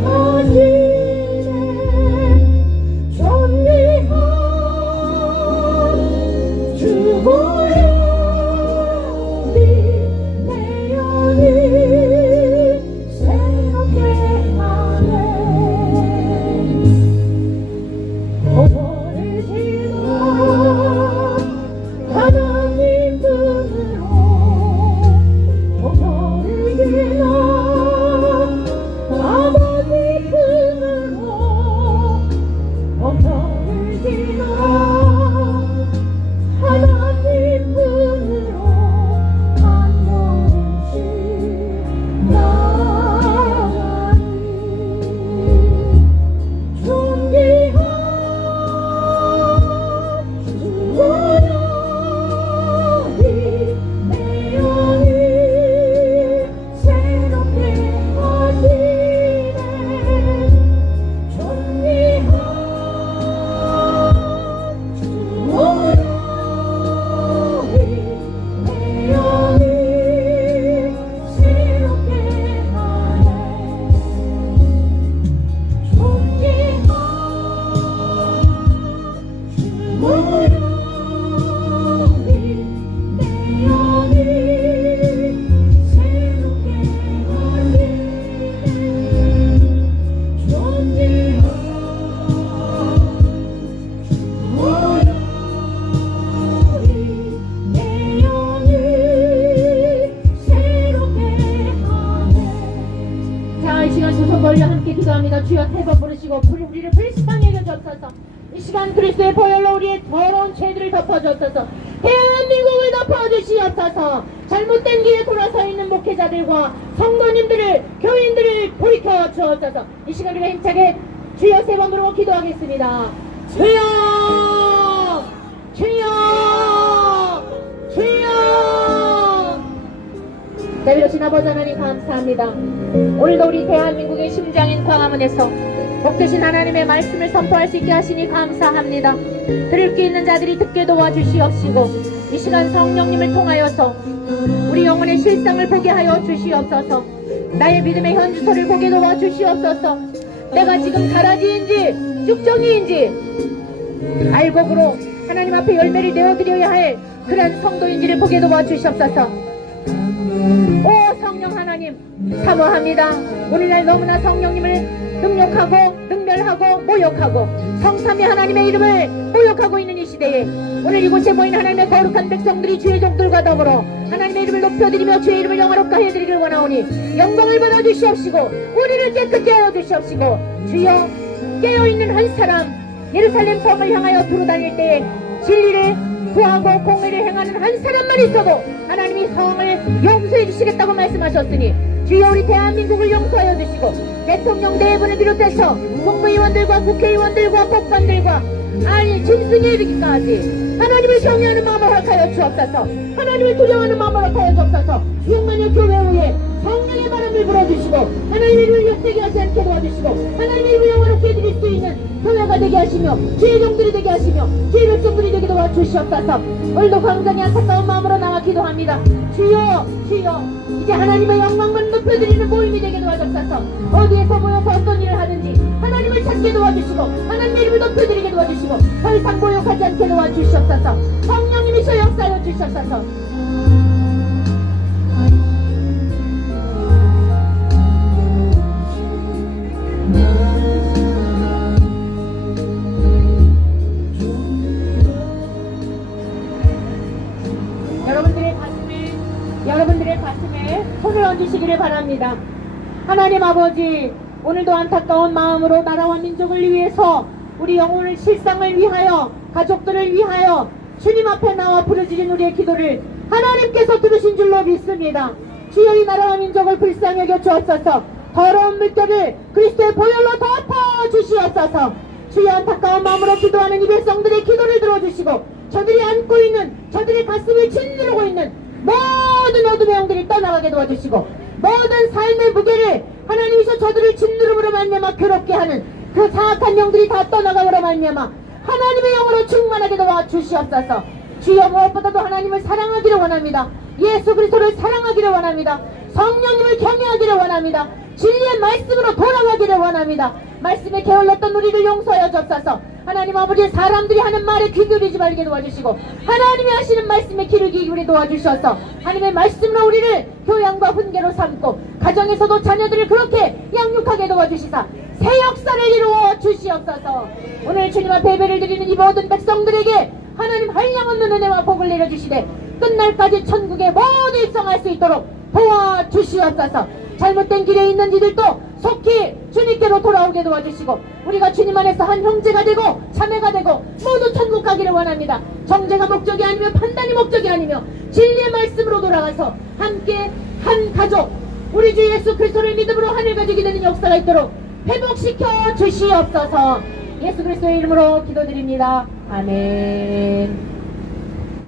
하시네. 존귀한 주 보혈이 내 영이 새롭게 주여 주여 세 번 부르시고 우리를 불쌍히 여겨주옵소서. 이 시간 그리스도의 보혈로 우리의 더러운 죄들을 덮어주옵소서. 대한민국을 덮어주시옵소서. 잘못된 길에 돌아서 있는 목회자들과 성도님들을 교인들을 돌이켜 주옵소서. 이 시간 우리가 힘차게 주여 세 번 부르고 기도하겠습니다. 주여 주여 주여. 자비로우신 아버지 하나님 감사합니다. 오늘도 우리 대한민국의 심장인 광화문에서 복되신 하나님의 말씀을 선포할 수 있게 하시니 감사합니다. 들을 게 있는 자들이 듣게 도와주시옵시고 이 시간 성령님을 통하여서 우리 영혼의 실상을 보게 하여 주시옵소서. 나의 믿음의 현주소를 보게 도와주시옵소서. 내가 지금 가라지인지 쭉정이인지 알곡으로 하나님 앞에 열매를 내어드려야 할 그런 성도인지를 보게 도와주시옵소서. 오 성령 하나님 사모합니다. 오늘날 너무나 성령님을 능력하고 능멸하고 모욕하고 성삼위 하나님의 이름을 모욕하고 있는 이 시대에 오늘 이곳에 모인 하나님의 거룩한 백성들이 주의 종들과 더불어 하나님의 이름을 높여드리며 주의 이름을 영화롭게 해드리길 원하오니 영광을 받아주시옵시고 우리를 깨끗게 하여 주시옵시고 주여 깨어있는 한 사람 예루살렘 성을 향하여 두루다닐 때에 진리를 구하고 공의를 행하는 한 사람만 있어도 하나님이 성을 용서해 주시겠다고 말씀하셨으니 주여 우리 대한민국을 용서하여 주시고 대통령 대부분을 비롯해서 국무위원들과 국회의원들과 법관들과 아니 짐승에 이르기까지 하나님을 경외하는 마음을 허락하여 주옵소서. 하나님을 두려워하는 마음을 허락하여 주옵소서. 주영만여 교회 위에 성령의 바람을 불어주시고 하나님의 이름을 역되게 하지 않게 도와주시고 하나님의 이름을 영원롭게 해드릴 수 있는 교회가 되게 하시며 주의 종들이 되게 하시며 주의 백성들이 되게 도와주시옵소서. 오늘도 광장의 안타까운 마음으로 나와 기도합니다. 주여 주여 이제 하나님의 영광만 높여드리는 모임이 되게 도와주옵소서. 어디에서 모여서 어떤 일을 하든지 하나님을 찾게 도와주시고 하나님의 이름을 높여드리게 도와주시고 더 이상 모욕하지 않게 도와주시옵소서. 성령님이셔 역사하여 주시옵소서. 여러분들의 가슴에 손을 얹으시기를 바랍니다. 하나님 아버지 오늘도 안타까운 마음으로 나라와 민족을 위해서 우리 영혼의 실상을 위하여 가족들을 위하여 주님 앞에 나와 부르짖은 우리의 기도를 하나님께서 들으신 줄로 믿습니다. 주여 이 나라와 민족을 불쌍히 여겨 주옵소서. 더러운 물결을 그리스도의 보혈로 덮어 주시옵소서. 주여 안타까운 마음으로 기도하는 이 백성들의 기도를 들어주시고 저들이 안고 있는 저들의 가슴을 짓누르고 있는 모든 어둠의 영들이 떠나가게 도와주시고 모든 삶의 무게를 하나님이서 저들을 짓누름으로 말미암아 괴롭게 하는 그 사악한 영들이 다 떠나가므로 말미암아 하나님의 영으로 충만하게 도와주시옵소서. 주여 무엇보다도 하나님을 사랑하기를 원합니다. 예수 그리스도를 사랑하기를 원합니다. 성령님을 경외하기를 원합니다. 진리의 말씀으로 돌아가기를 원합니다. 말씀에 게을렀던 우리를 용서하여 주옵소서. 하나님 아버지 사람들이 하는 말에 귀 기울이지 말게 도와주시고 하나님이 하시는 말씀에 귀를 기울이 도와주셔서 하나님의 말씀으로 우리를 교양과 훈계로 삼고 가정에서도 자녀들을 그렇게 양육하게 도와주시사 새 역사를 이루어 주시옵소서. 오늘 주님 앞에 예배를 드리는 이 모든 백성들에게 하나님 한량없는 은혜와 복을 내려주시되 끝날까지 천국에 모두 입성할 수 있도록 도와주시옵소서. 잘못된 길에 있는 이들도 속히 주님께로 돌아오게 도와주시고 우리가 주님 안에서 한 형제가 되고 자매가 되고 모두 천국 가기를 원합니다. 정죄가 목적이 아니며 판단이 목적이 아니며 진리의 말씀으로 돌아가서 함께 한 가족 우리 주 예수 그리스도를 믿음으로 하늘 가족이 되는 역사가 있도록 회복시켜 주시옵소서. 예수 그리스도의 이름으로 기도드립니다. 아멘.